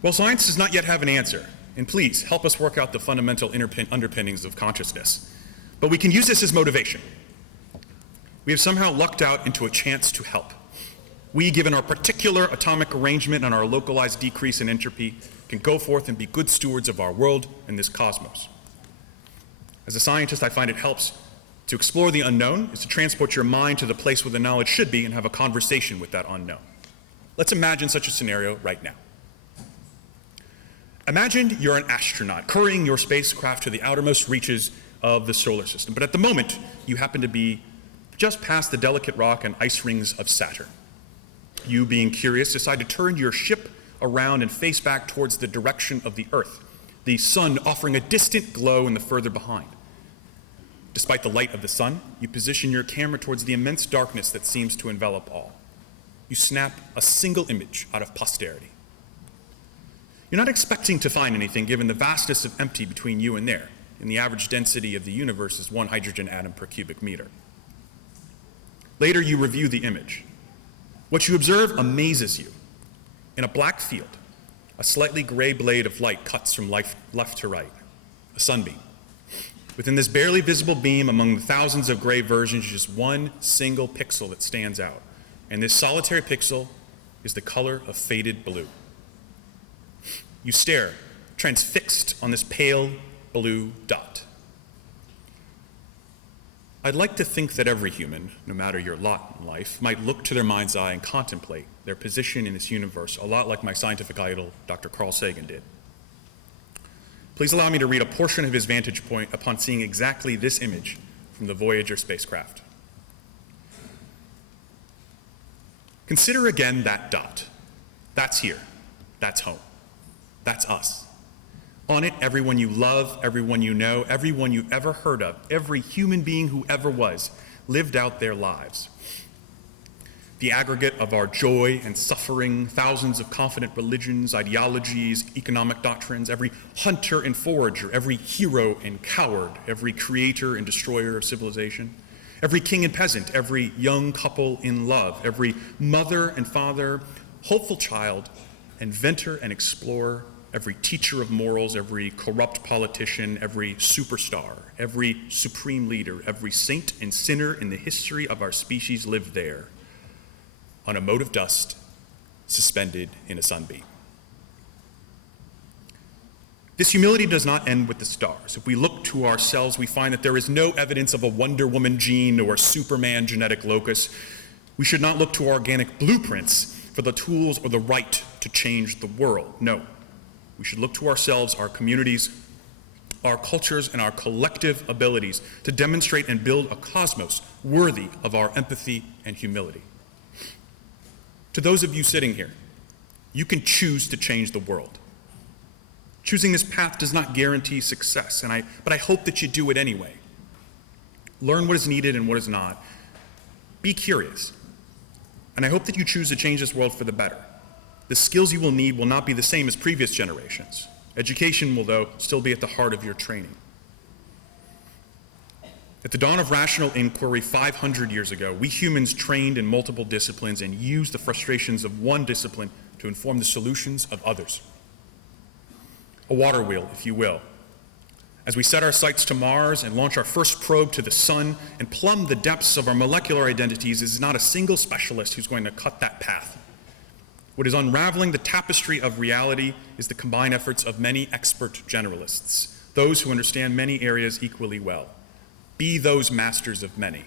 Well, science does not yet have an answer, and please help us work out the fundamental underpinnings of consciousness. But we can use this as motivation. We have somehow lucked out into a chance to help. We, given our particular atomic arrangement and our localized decrease in entropy, can go forth and be good stewards of our world and this cosmos. As a scientist, I find it helps to explore the unknown is to transport your mind to the place where the knowledge should be and have a conversation with that unknown. Let's imagine such a scenario right now. Imagine you're an astronaut currying your spacecraft to the outermost reaches of the solar system, but at the moment you happen to be just past the delicate rock and ice rings of Saturn. You, being curious, decide to turn your ship around and face back towards the direction of the Earth, the sun offering a distant glow in the further behind. Despite the light of the sun, you position your camera towards the immense darkness that seems to envelop all. You snap a single image out of posterity. You're not expecting to find anything given the vastness of empty between you and there, and the average density of the universe is 1 hydrogen atom per cubic meter. Later, you review the image. What you observe amazes you. In a black field, a slightly gray blade of light cuts from left to right, a sunbeam. Within this barely visible beam among the thousands of gray versions is just one single pixel that stands out, and this solitary pixel is the color of faded blue. You stare, transfixed on this pale blue dot. I'd like to think that every human, no matter your lot in life, might look to their mind's eye and contemplate their position in this universe, a lot like my scientific idol, Dr. Carl Sagan, did. Please allow me to read a portion of his vantage point upon seeing exactly this image from the Voyager spacecraft. Consider again that dot. That's here. That's home. That's us. On it, everyone you love, everyone you know, everyone you've ever heard of, every human being who ever was, lived out their lives. The aggregate of our joy and suffering, thousands of confident religions, ideologies, economic doctrines, every hunter and forager, every hero and coward, every creator and destroyer of civilization, every king and peasant, every young couple in love, every mother and father, hopeful child, inventor and explorer, every teacher of morals, every corrupt politician, every superstar, every supreme leader, every saint and sinner in the history of our species lived there, on a mote of dust, suspended in a sunbeam. This humility does not end with the stars. If we look to ourselves, we find that there is no evidence of a Wonder Woman gene or Superman genetic locus. We should not look to organic blueprints for the tools or the right to change the world. No. We should look to ourselves, our communities, our cultures, and our collective abilities to demonstrate and build a cosmos worthy of our empathy and humility. To those of you sitting here, you can choose to change the world. Choosing this path does not guarantee success, but I hope that you do it anyway. Learn what is needed and what is not. Be curious. And I hope that you choose to change this world for the better. The skills you will need will not be the same as previous generations. Education will, though, still be at the heart of your training. At the dawn of rational inquiry 500 years ago, we humans trained in multiple disciplines and used the frustrations of one discipline to inform the solutions of others. A water wheel, if you will. As we set our sights to Mars and launch our first probe to the sun and plumb the depths of our molecular identities, it is not a single specialist who's going to cut that path. What is unraveling the tapestry of reality is the combined efforts of many expert generalists, those who understand many areas equally well. Be those masters of many.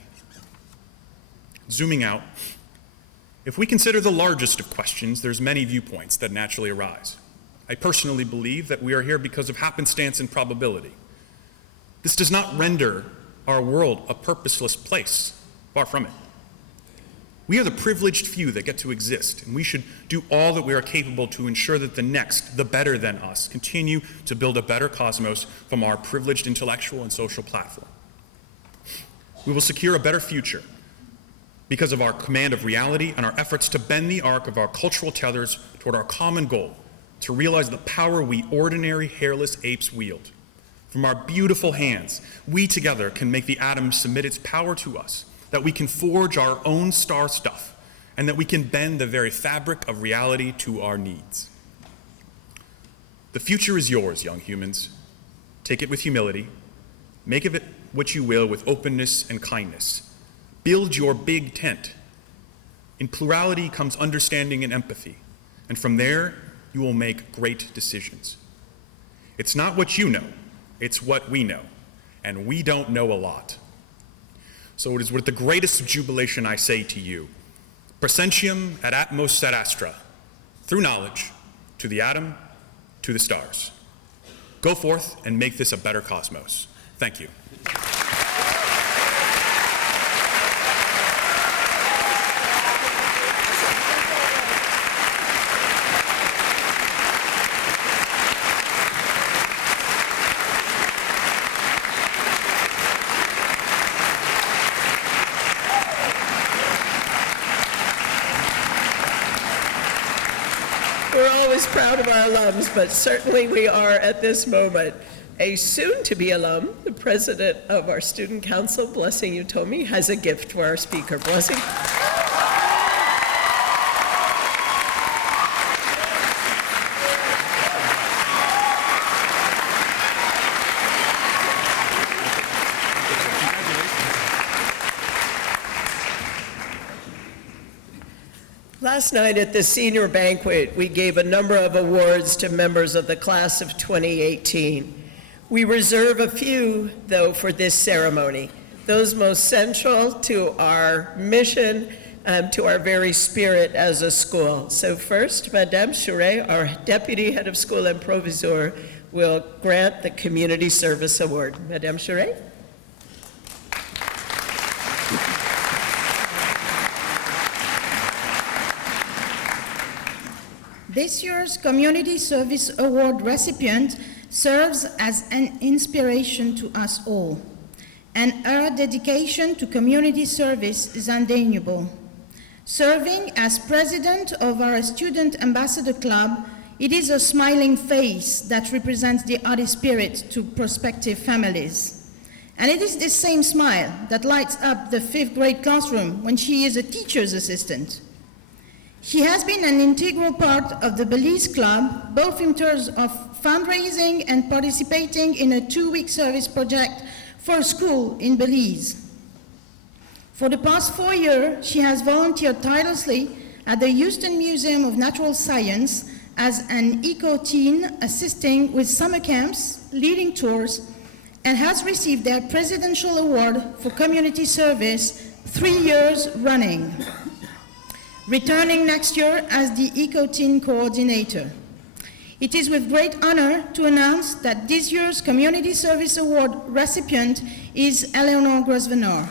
Zooming out, if we consider the largest of questions, there's many viewpoints that naturally arise. I personally believe that we are here because of happenstance and probability. This does not render our world a purposeless place, far from it. We are the privileged few that get to exist, and we should do all that we are capable to ensure that the next, the better than us, continue to build a better cosmos from our privileged intellectual and social platform. We will secure a better future because of our command of reality and our efforts to bend the arc of our cultural tethers toward our common goal, to realize the power we ordinary hairless apes wield. From our beautiful hands, we together can make the atom submit its power to us, that we can forge our own star stuff, and that we can bend the very fabric of reality to our needs. The future is yours, young humans. Take it with humility. Make of it what you will with openness and kindness. Build your big tent. In plurality comes understanding and empathy, and from there, you will make great decisions. It's not what you know, it's what we know, and we don't know a lot. So it is with the greatest jubilation I say to you, Presentium ad atmos ad astra, through knowledge, to the atom, to the stars. Go forth and make this a better cosmos. Thank you. We're always proud of our alums, but certainly we are at this moment. A soon-to-be alum, the president of our student council, Blessing Utomi, has a gift for our speaker. Blessing. Last night at the senior banquet, we gave a number of awards to members of the class of 2018. We reserve a few, though, for this ceremony. those most central to our mission, to our very spirit as a school. So first, Madame Chouret, our Deputy Head of School and Provisor, will grant the Community Service Award. Madame Chouret. This year's Community Service Award recipient serves as an inspiration to us all, and her dedication to community service is undeniable. Serving as president of our Student Ambassador Club, it is a smiling face that represents the Audie spirit to prospective families. And it is this same smile that lights up the 5th grade classroom when she is a teacher's assistant. She has been an integral part of the Belize Club, both in terms of fundraising and participating in a 2-week service project for a school in Belize. For the past 4 years, she has volunteered tirelessly at the Houston Museum of Natural Science as an eco-teen, assisting with summer camps, leading tours, and has received their Presidential Award for Community Service 3 years running, returning next year as the Eco-Teen Coordinator. It is with great honor to announce that this year's Community Service Award recipient is Eleanor Grosvenor.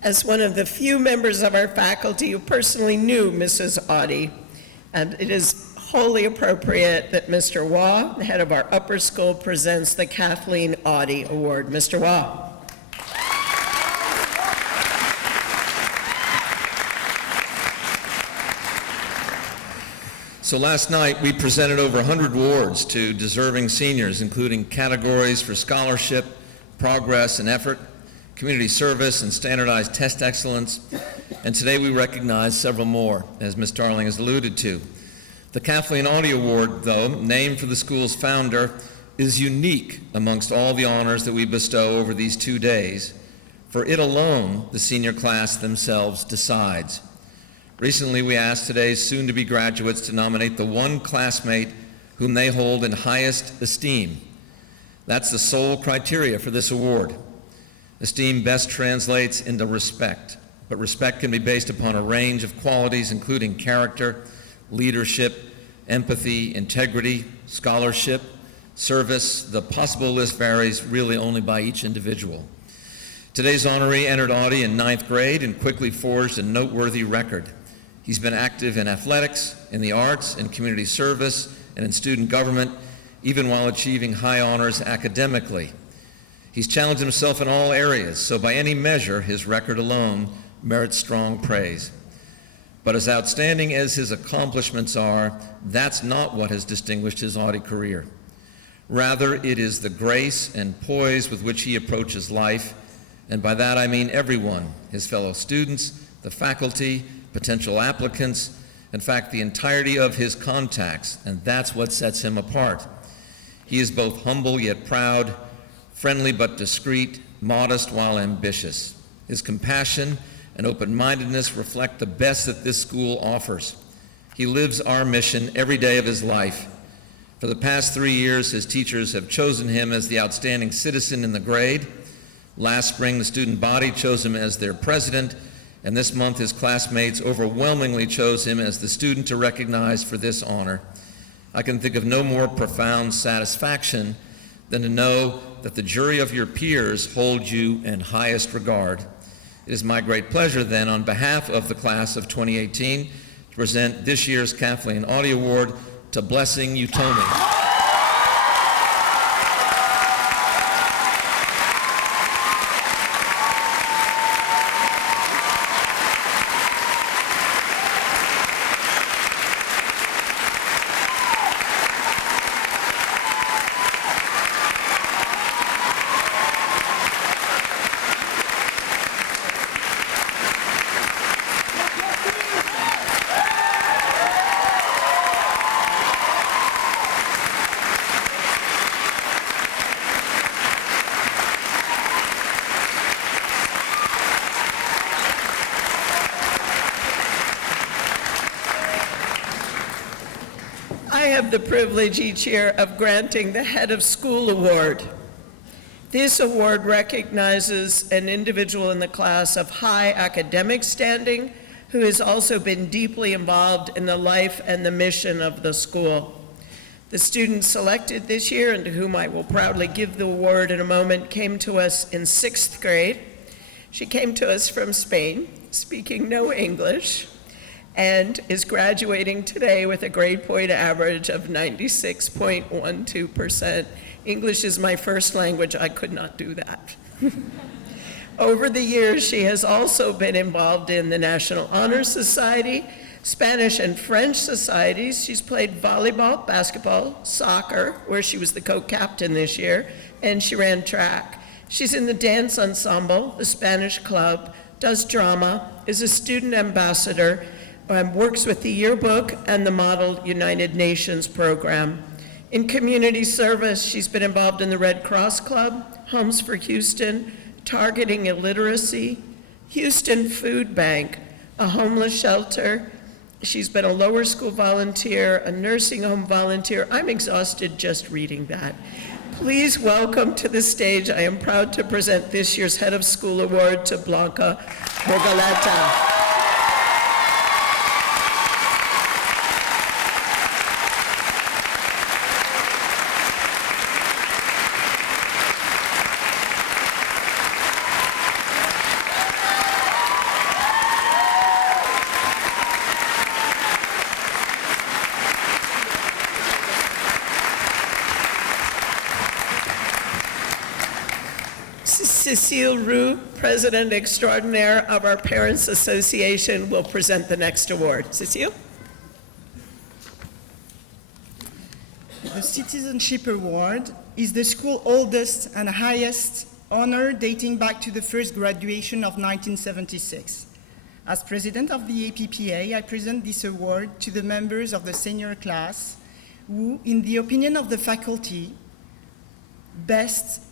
As one of the few members of our faculty who personally knew Mrs. Audie, and it is wholly appropriate that Mr. Waugh, the head of our upper school, presents the Kathleen Audie Award. Mr. Waugh. So last night, we presented over 100 awards to deserving seniors, including categories for scholarship, progress and effort, community service, and standardized test excellence. And today we recognize several more, as Ms. Darling has alluded to. The Kathleen Audie Award, though, named for the school's founder, is unique amongst all the honors that we bestow over these 2 days. For it alone, the senior class themselves decides. Recently, we asked today's soon-to-be graduates to nominate the one classmate whom they hold in highest esteem. That's the sole criteria for this award. Esteem best translates into respect, but respect can be based upon a range of qualities including character, leadership, empathy, integrity, scholarship, service. The possible list varies really only by each individual. Today's honoree entered Audie in 9th grade and quickly forged a noteworthy record. He's been active in athletics, in the arts, in community service, and in student government, even while achieving high honors academically. He's challenged himself in all areas, so by any measure, his record alone merits strong praise. But as outstanding as his accomplishments are, that's not what has distinguished his Audie career. Rather, it is the grace and poise with which he approaches life, and by that I mean everyone, his fellow students, the faculty, potential applicants, in fact, the entirety of his contacts, and that's what sets him apart. He is both humble yet proud, friendly but discreet, modest while ambitious. His compassion and open-mindedness reflect the best that this school offers. He lives our mission every day of his life. For the past 3 years, his teachers have chosen him as the outstanding citizen in the grade. Last spring, the student body chose him as their president, and this month his classmates overwhelmingly chose him as the student to recognize for this honor. I can think of no more profound satisfaction than to know that the jury of your peers hold you in highest regard. It is my great pleasure then, on behalf of the class of 2018, to present this year's Kathleen Audie Award to Blessing Utomi. have the privilege each year of granting the Head of School Award. This award recognizes an individual in the class of high academic standing who has also been deeply involved in the life and the mission of the school. The student selected this year, and to whom I will proudly give the award in a moment, came to us in 6th grade. She came to us from Spain, speaking no English, and is graduating today with a grade point average of 96.12%. English is my first language. I could not do that. Over the years, she has also been involved in the National Honor Society, Spanish and French societies. She's played volleyball, basketball, soccer, where she was the co-captain this year, and she ran track. She's in the dance ensemble, the Spanish club, does drama, is a student ambassador, works with the yearbook and the Model United Nations program. In community service, she's been involved in the Red Cross Club, Homes for Houston, Targeting Illiteracy, Houston Food Bank, a homeless shelter. She's been a lower school volunteer, a nursing home volunteer. I'm exhausted just reading that. Please welcome to the stage, I am proud to present this year's Head of School Award to Blanca Borgaleta. Cecile Roux, President Extraordinaire of our Parents Association, will present the next award. Cecile? The Citizenship Award is the school's oldest and highest honor dating back to the first graduation of 1976. As president of the APPA, I present this award to the members of the senior class who, in the opinion of the faculty, best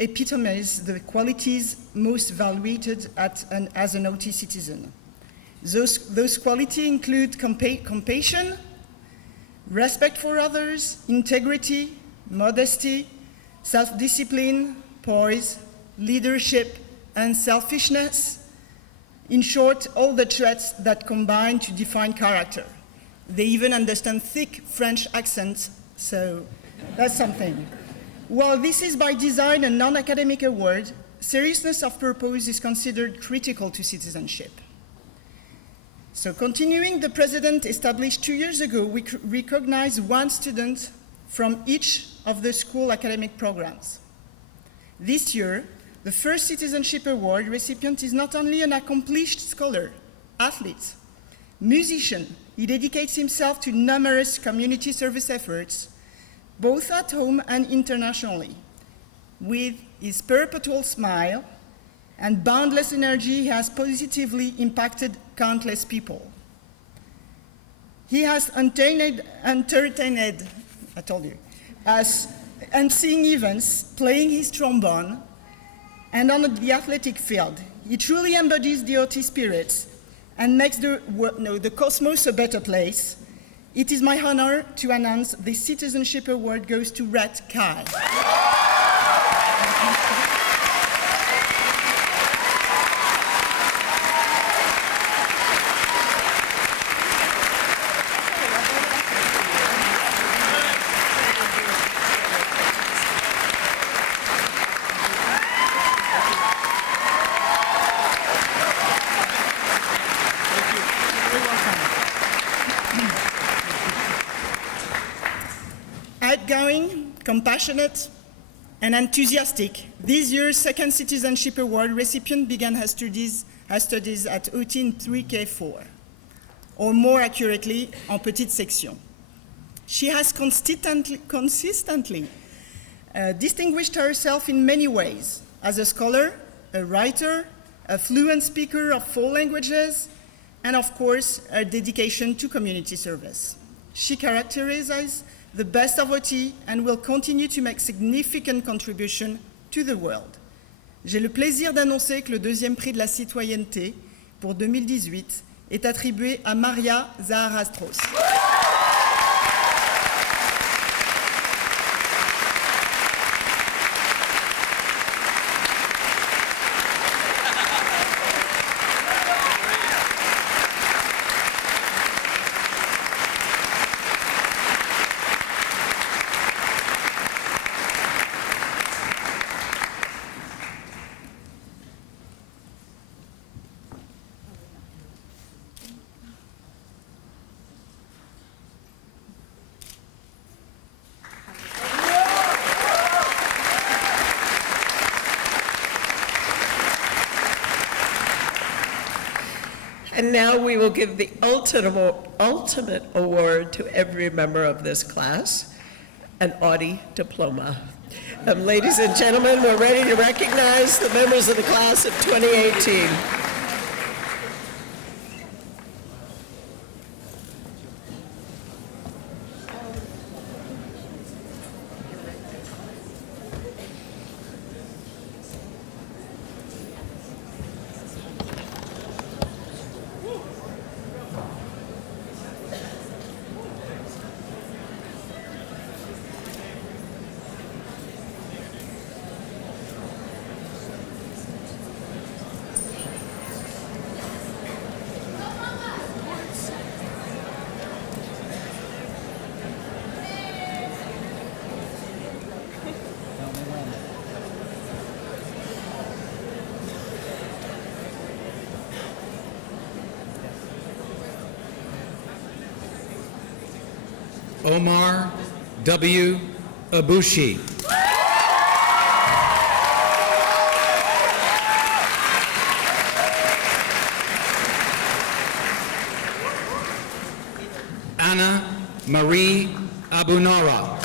epitomize the qualities most valued as an Awty citizen. Those qualities include compassion, respect for others, integrity, modesty, self-discipline, poise, leadership, and selfishness. In short, all the traits that combine to define character. They even understand thick French accents, so that's something. While this is by design a non-academic award, seriousness of purpose is considered critical to citizenship. So continuing, the president established 2 years ago, we recognize one student from each of the school academic programs. This year, the first Citizenship Award recipient is not only an accomplished scholar, athlete, musician. He dedicates himself to numerous community service efforts, both at home and internationally. With his perpetual smile and boundless energy, he has positively impacted countless people. He has entertained, I told you, as emceeing events, playing his trombone, and on the athletic field. He truly embodies the Awty spirit and makes the cosmos a better place. It is my honor to announce the Citizenship Award goes to Red Kai. Outgoing, compassionate, and enthusiastic, this year's second Citizenship Award recipient began her studies at Awty in 3K4, or more accurately, en petite section. She has consistently distinguished herself in many ways, as a scholar, a writer, a fluent speaker of 4 languages, and of course, her dedication to community service. She characterizes the best of Awty and will continue to make significant contribution to the world. J'ai le plaisir d'annoncer que le 2e prix de la citoyenneté pour 2018 est attribué à Maria Zahara-Strauss. And now we will give the ultimate award to every member of this class, an Audie diploma. Ladies and gentlemen, we're ready to recognize the members of the class of 2018. Omar W. Abushi. Anna Marie Abunara.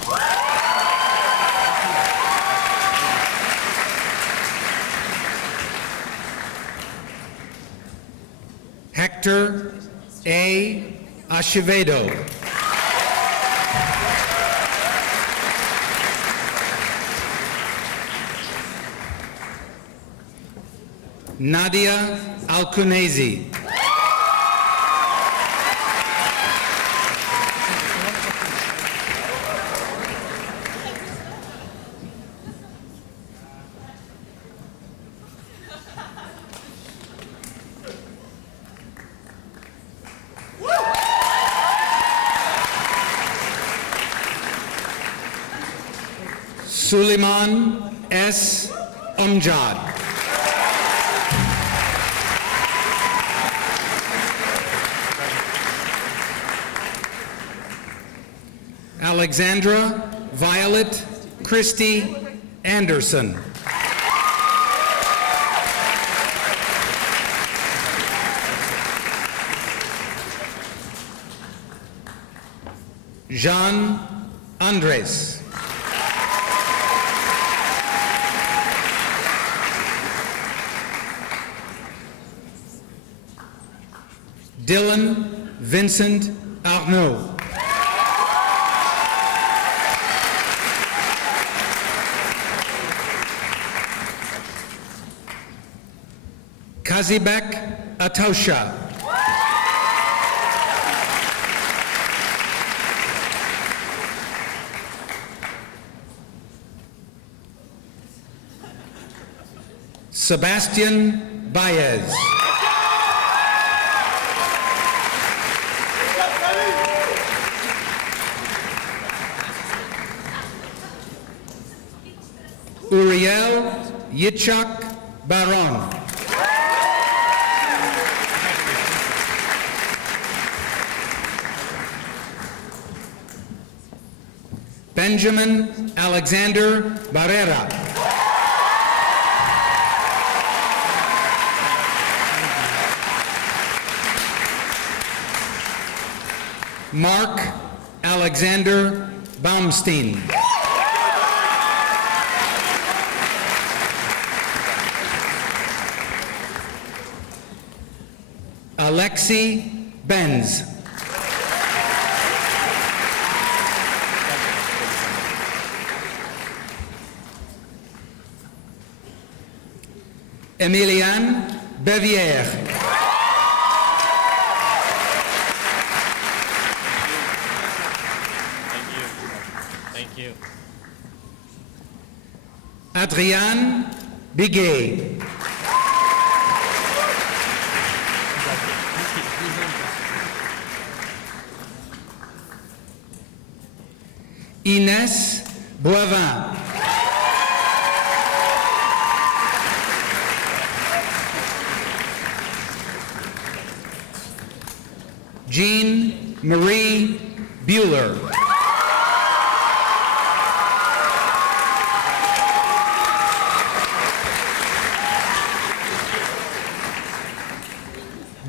Hector A. Acevedo. Nadia Alkunezi. Suleiman S. Amjad. Alexandra Violet Christie Anderson. Jean Andres. Dylan Vincent Arnaud. Kazibek Atosha. Sebastian Baez. Uriel Yitzhak Baron. Benjamin Alexander Barrera. Mark Alexander Baumstein. Alexi Benz. Emiliane Bevière. Thank you. Adriane Biguet. Inès Boivin. Jean Marie Bueller.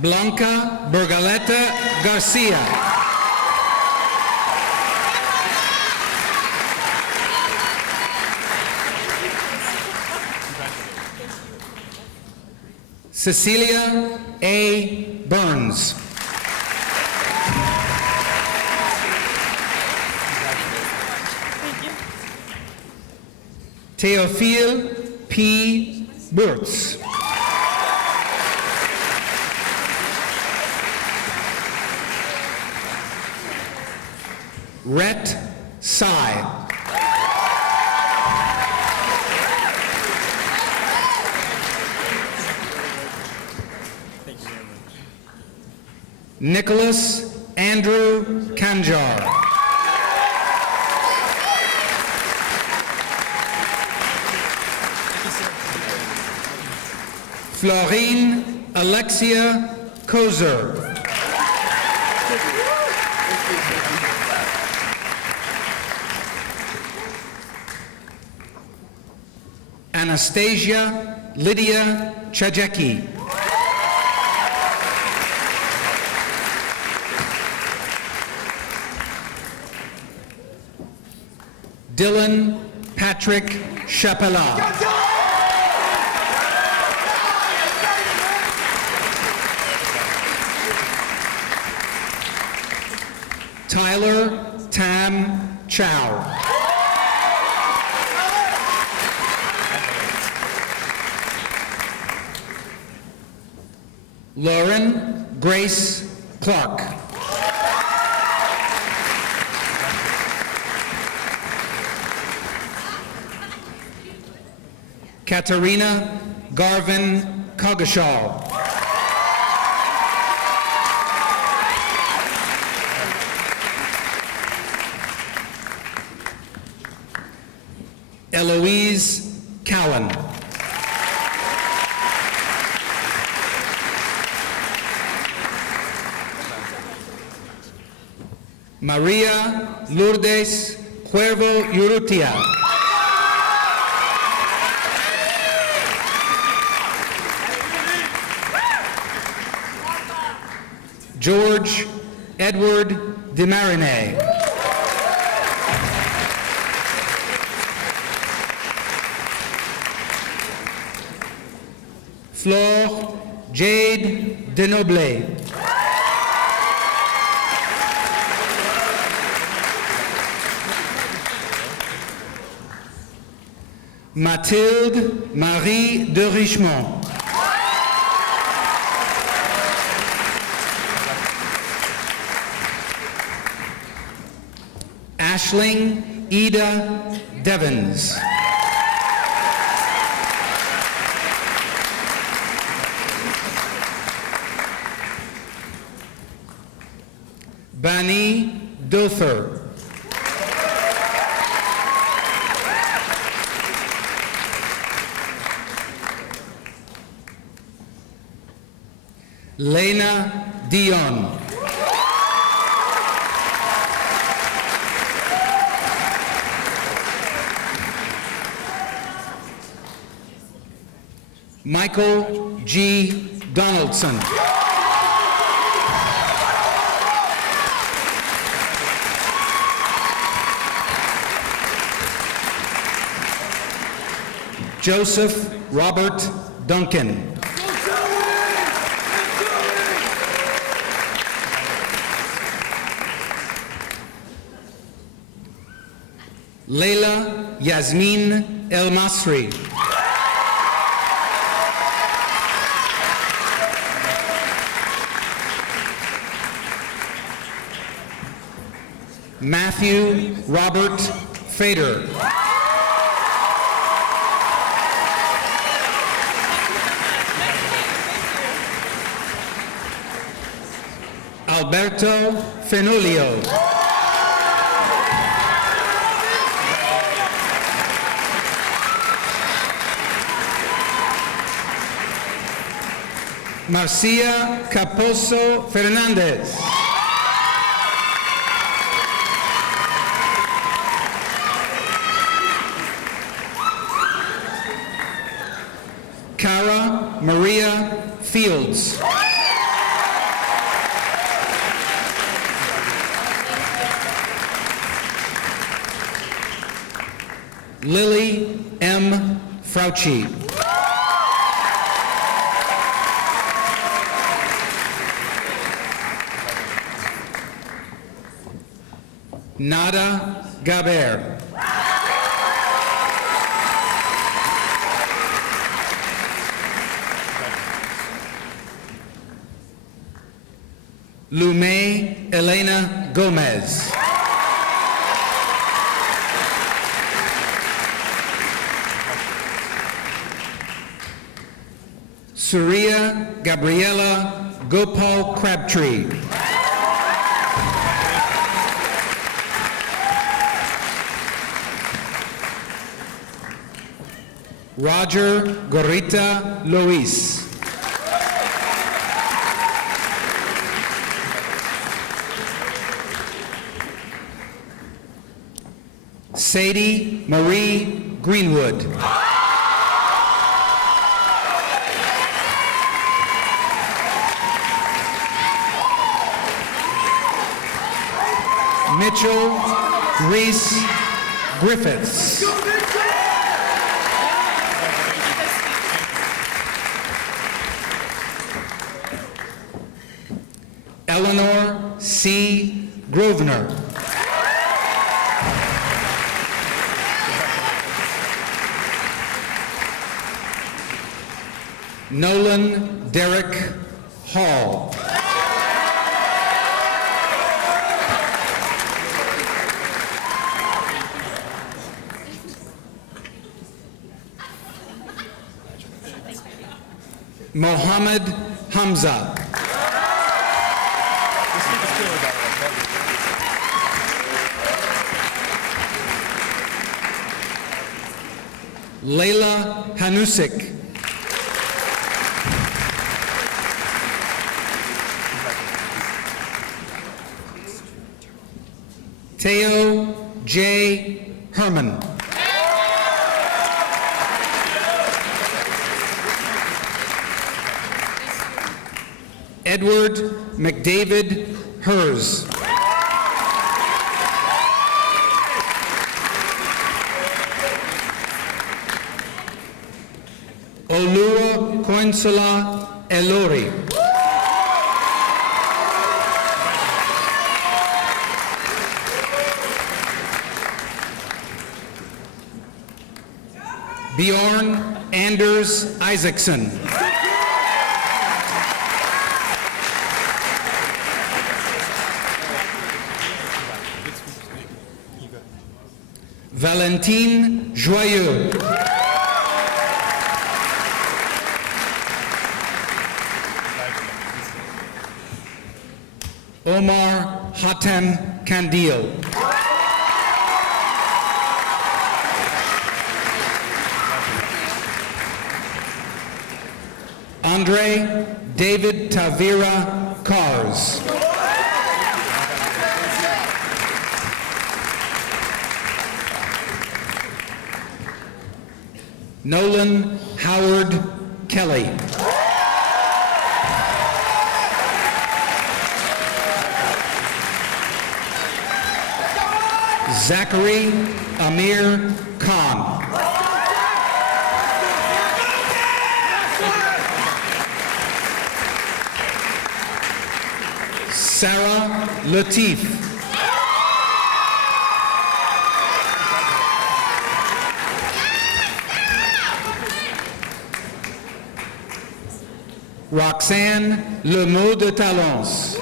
Blanca Bergaleta Garcia. Cecilia A. Burns. Theophile P. Burtz. Rhett Sai. Nicholas Andrew Kanjar. Florine Alexia Kozer. Anastasia Lydia Chajecki. Dylan Patrick Chapela. Tyler Tam Chow. Lauren Grace Clark. Katarina Garvin Coggeshall. Eloise Cowan. Maria Lourdes Cuervo Urrutia. George Edward Demarine. Flore Jade Denoble. Mathilde Marie de Richemont. Ashling Ida Devons. Bani Dother. Lena Dion. Michael G. Donaldson. Joseph Robert Duncan. Leila Yasmin El Masri. Matthew Robert Fader. Alberto Fenolio. Marcia Caposo Fernandez. Cara Maria Fields. Lily M. Frauchi. Nada Gaber. Lume Elena Gomez. Surya Gabriela Gopal Crabtree. Roger Gorrita Luis. Sadie Marie Greenwood. Mitchell Reese Griffiths. Eleanor C. Grosvenor. Nolan Derek Hall. Mohammed Hamza. Layla Hanusik. Teo J. Herman. Edward McDavid Hers. Olua Koinsola Elori. Bjorn Anders Isaacson. Valentine Joyeux. Omar Hatem Kandil. Andre David Tavira Cars. Nolan Howard Kelly. Zachary Amir Khan. Sarah Latif. Roxanne Lemot de Talence.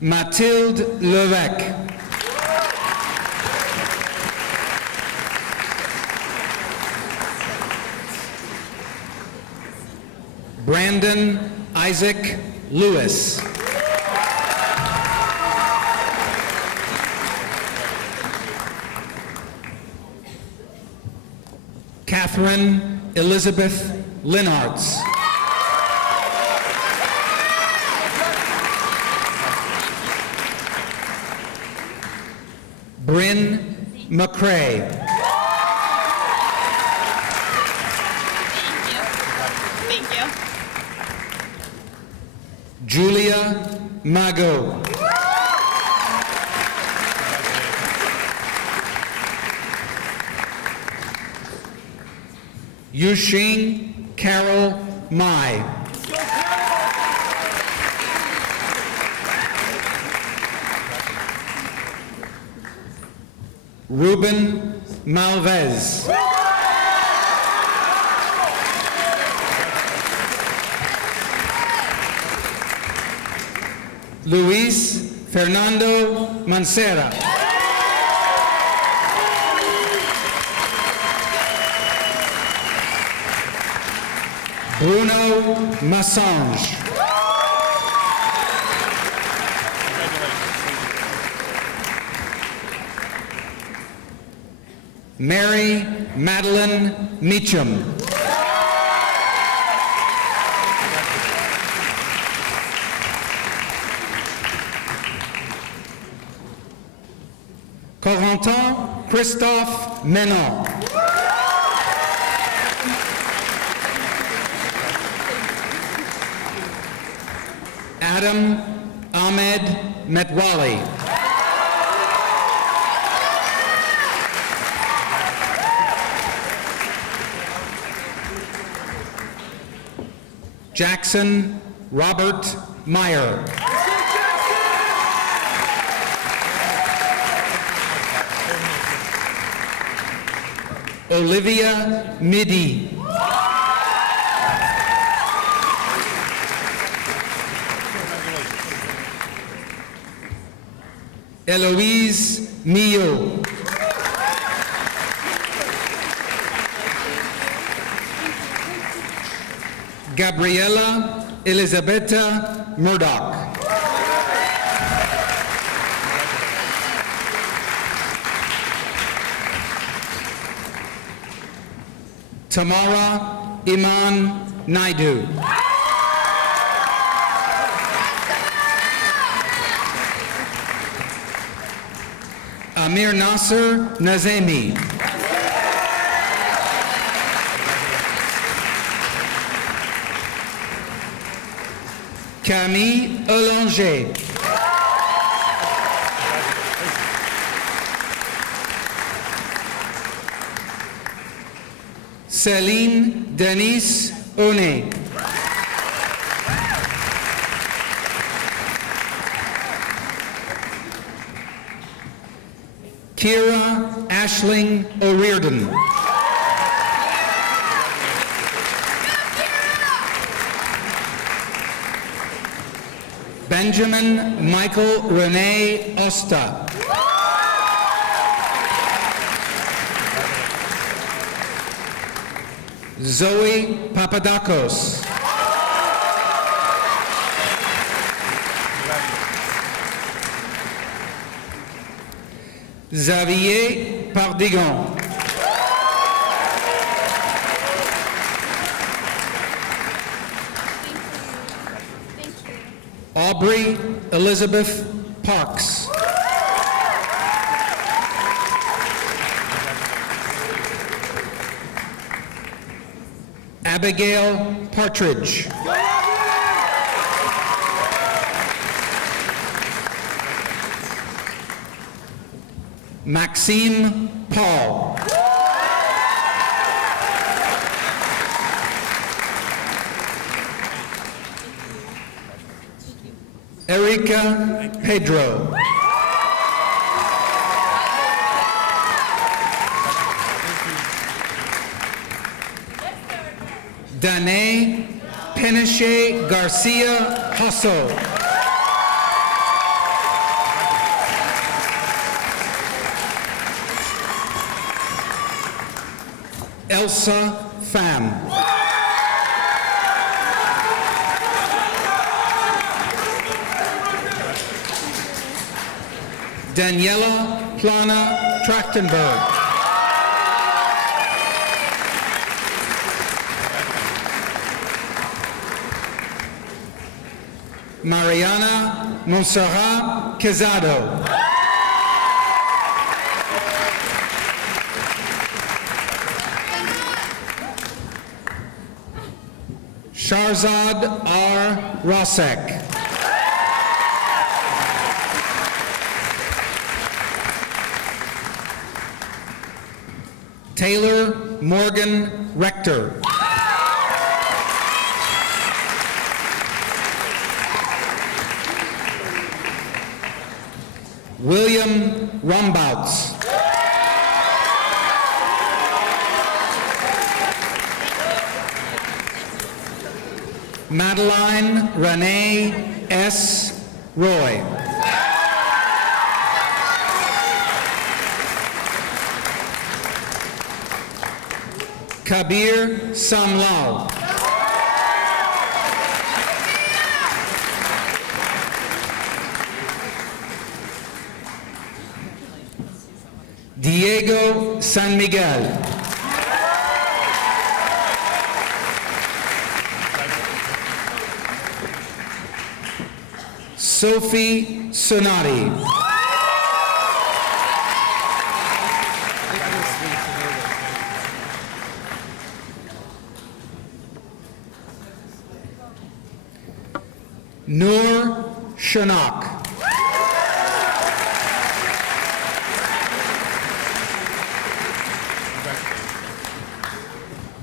Mathilde Levesque. Brandon Isaac Lewis. Catherine Elizabeth Linarts. Bryn McCrae. Thank you. Julia Mago. Yuxing Carol Mai. Ruben Malvez. Luis Fernando Mancera. Bruno Massange. Mary Madeline Meacham. Corentin Christophe Menon. Adam Ahmed Metwali. Jackson Robert Meyer. Olivia Midi. Eloise Mio. Gabriela Elisabetta Murdoch. Tamara Iman Naidu. Amir Nasser Nazemi. Camille Olanger. Céline Denise One. Kira Ashling O'Riordan. Benjamin Michael Rene Osta. Zoe Papadakos. Xavier Pardigon. Aubrey Elizabeth Parks. Abigale Partridge. Maxime Paul. Erika Pedro. Danae Peniche Garcia Hasso. Elsa Pham. Daniela Plana Trachtenberg. Mariana Monserrat Quezado. Sharzad R. Rosek. Taylor Morgan Rector. William Rumbouts. Madeline Renee S. Roy. Kabir Samlal. Diego San Miguel. Sophie Sonati. Noor Shanak.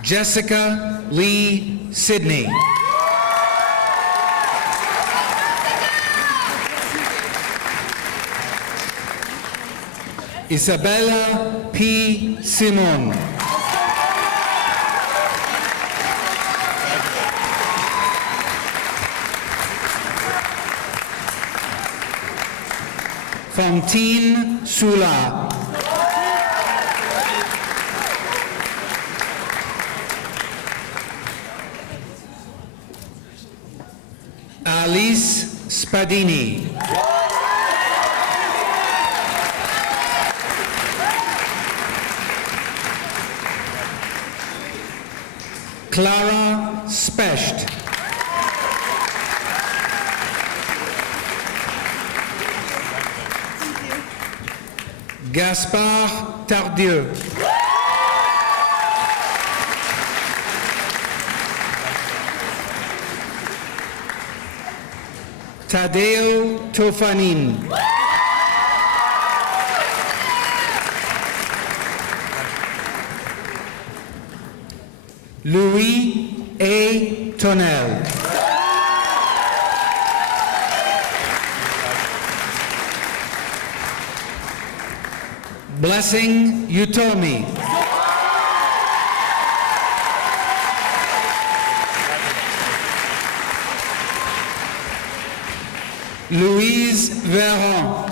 Jessica Lee Sidney. Isabella P. Simon. Fantine Sula. Alice Spadini. Clara Specht. Gaspard Tardieu. Tadeo Tofanin. Louis A. Tonnel. Blessing Utomi. Louise Veron.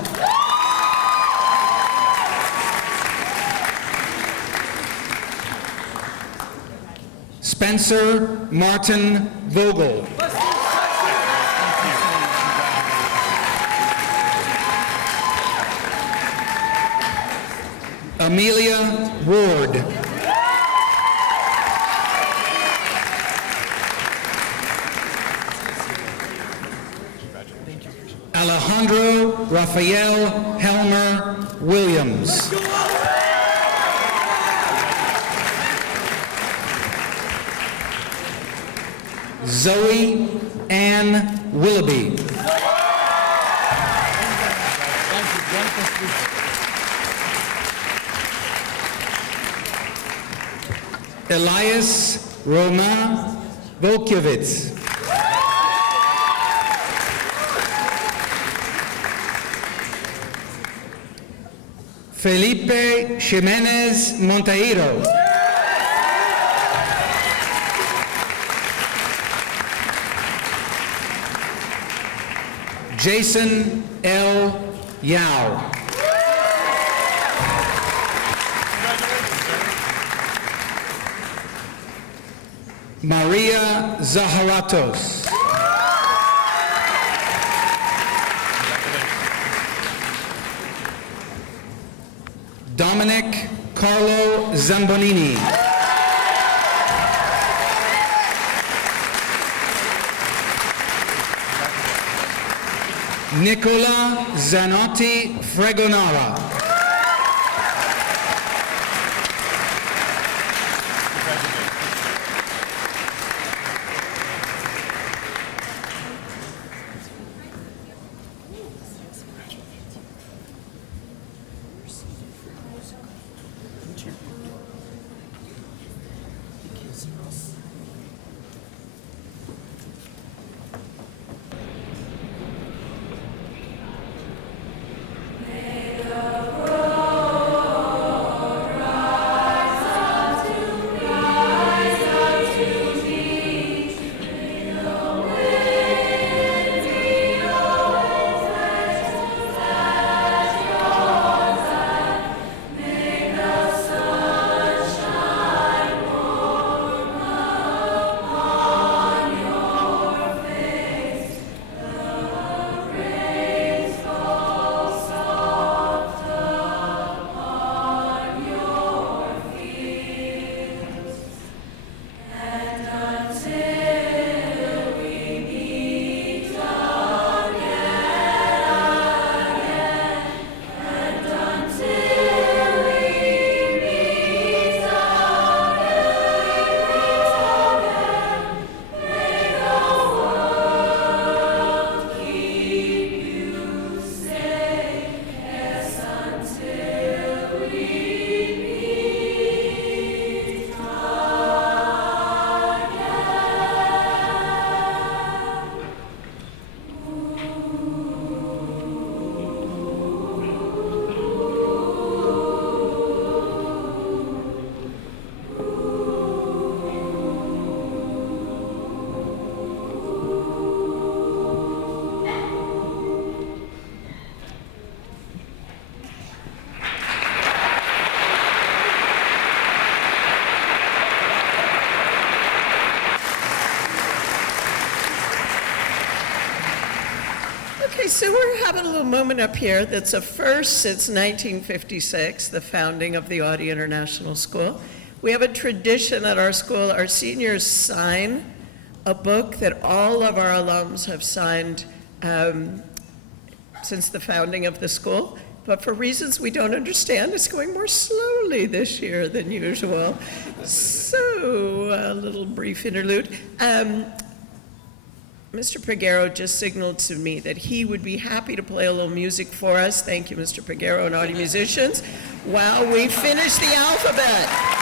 Spencer Martin Vogel. Amelia Ward. Alejandro Rafael Helmer Williams. Zoe Ann Willoughby. Elias Roman Volkiewicz. Felipe Jimenez Monteiro. Jason L. Yao. Maria Zaharatos. Dominic Carlo Zambonini. Nicola Zanotti Fregonara. Okay, so we're having a little moment up here that's a first since 1956, the founding of the Audie International School. We have a tradition at our school. Our seniors sign a book that all of our alums have signed since the founding of the school. But for reasons we don't understand, it's going more slowly this year than usual. So, a little brief interlude. Mr. Pregaro just signaled to me that he would be happy to play a little music for us. Thank you, Mr. Pregaro and Audie musicians, while we finish the alphabet.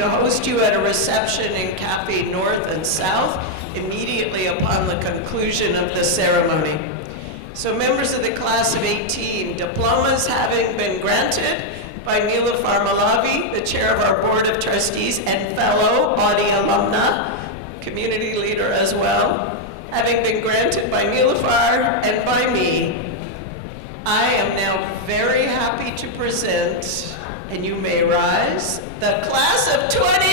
to host you at a reception in Cafe North and South immediately upon the conclusion of the ceremony. So members of the class of 18, diplomas having been granted by Nilüfer Malavi, the chair of our board of trustees and fellow Audie alumna, community leader as well, having been granted by Nilüfer and by me, I am now very happy to present, and you may rise, the class of 20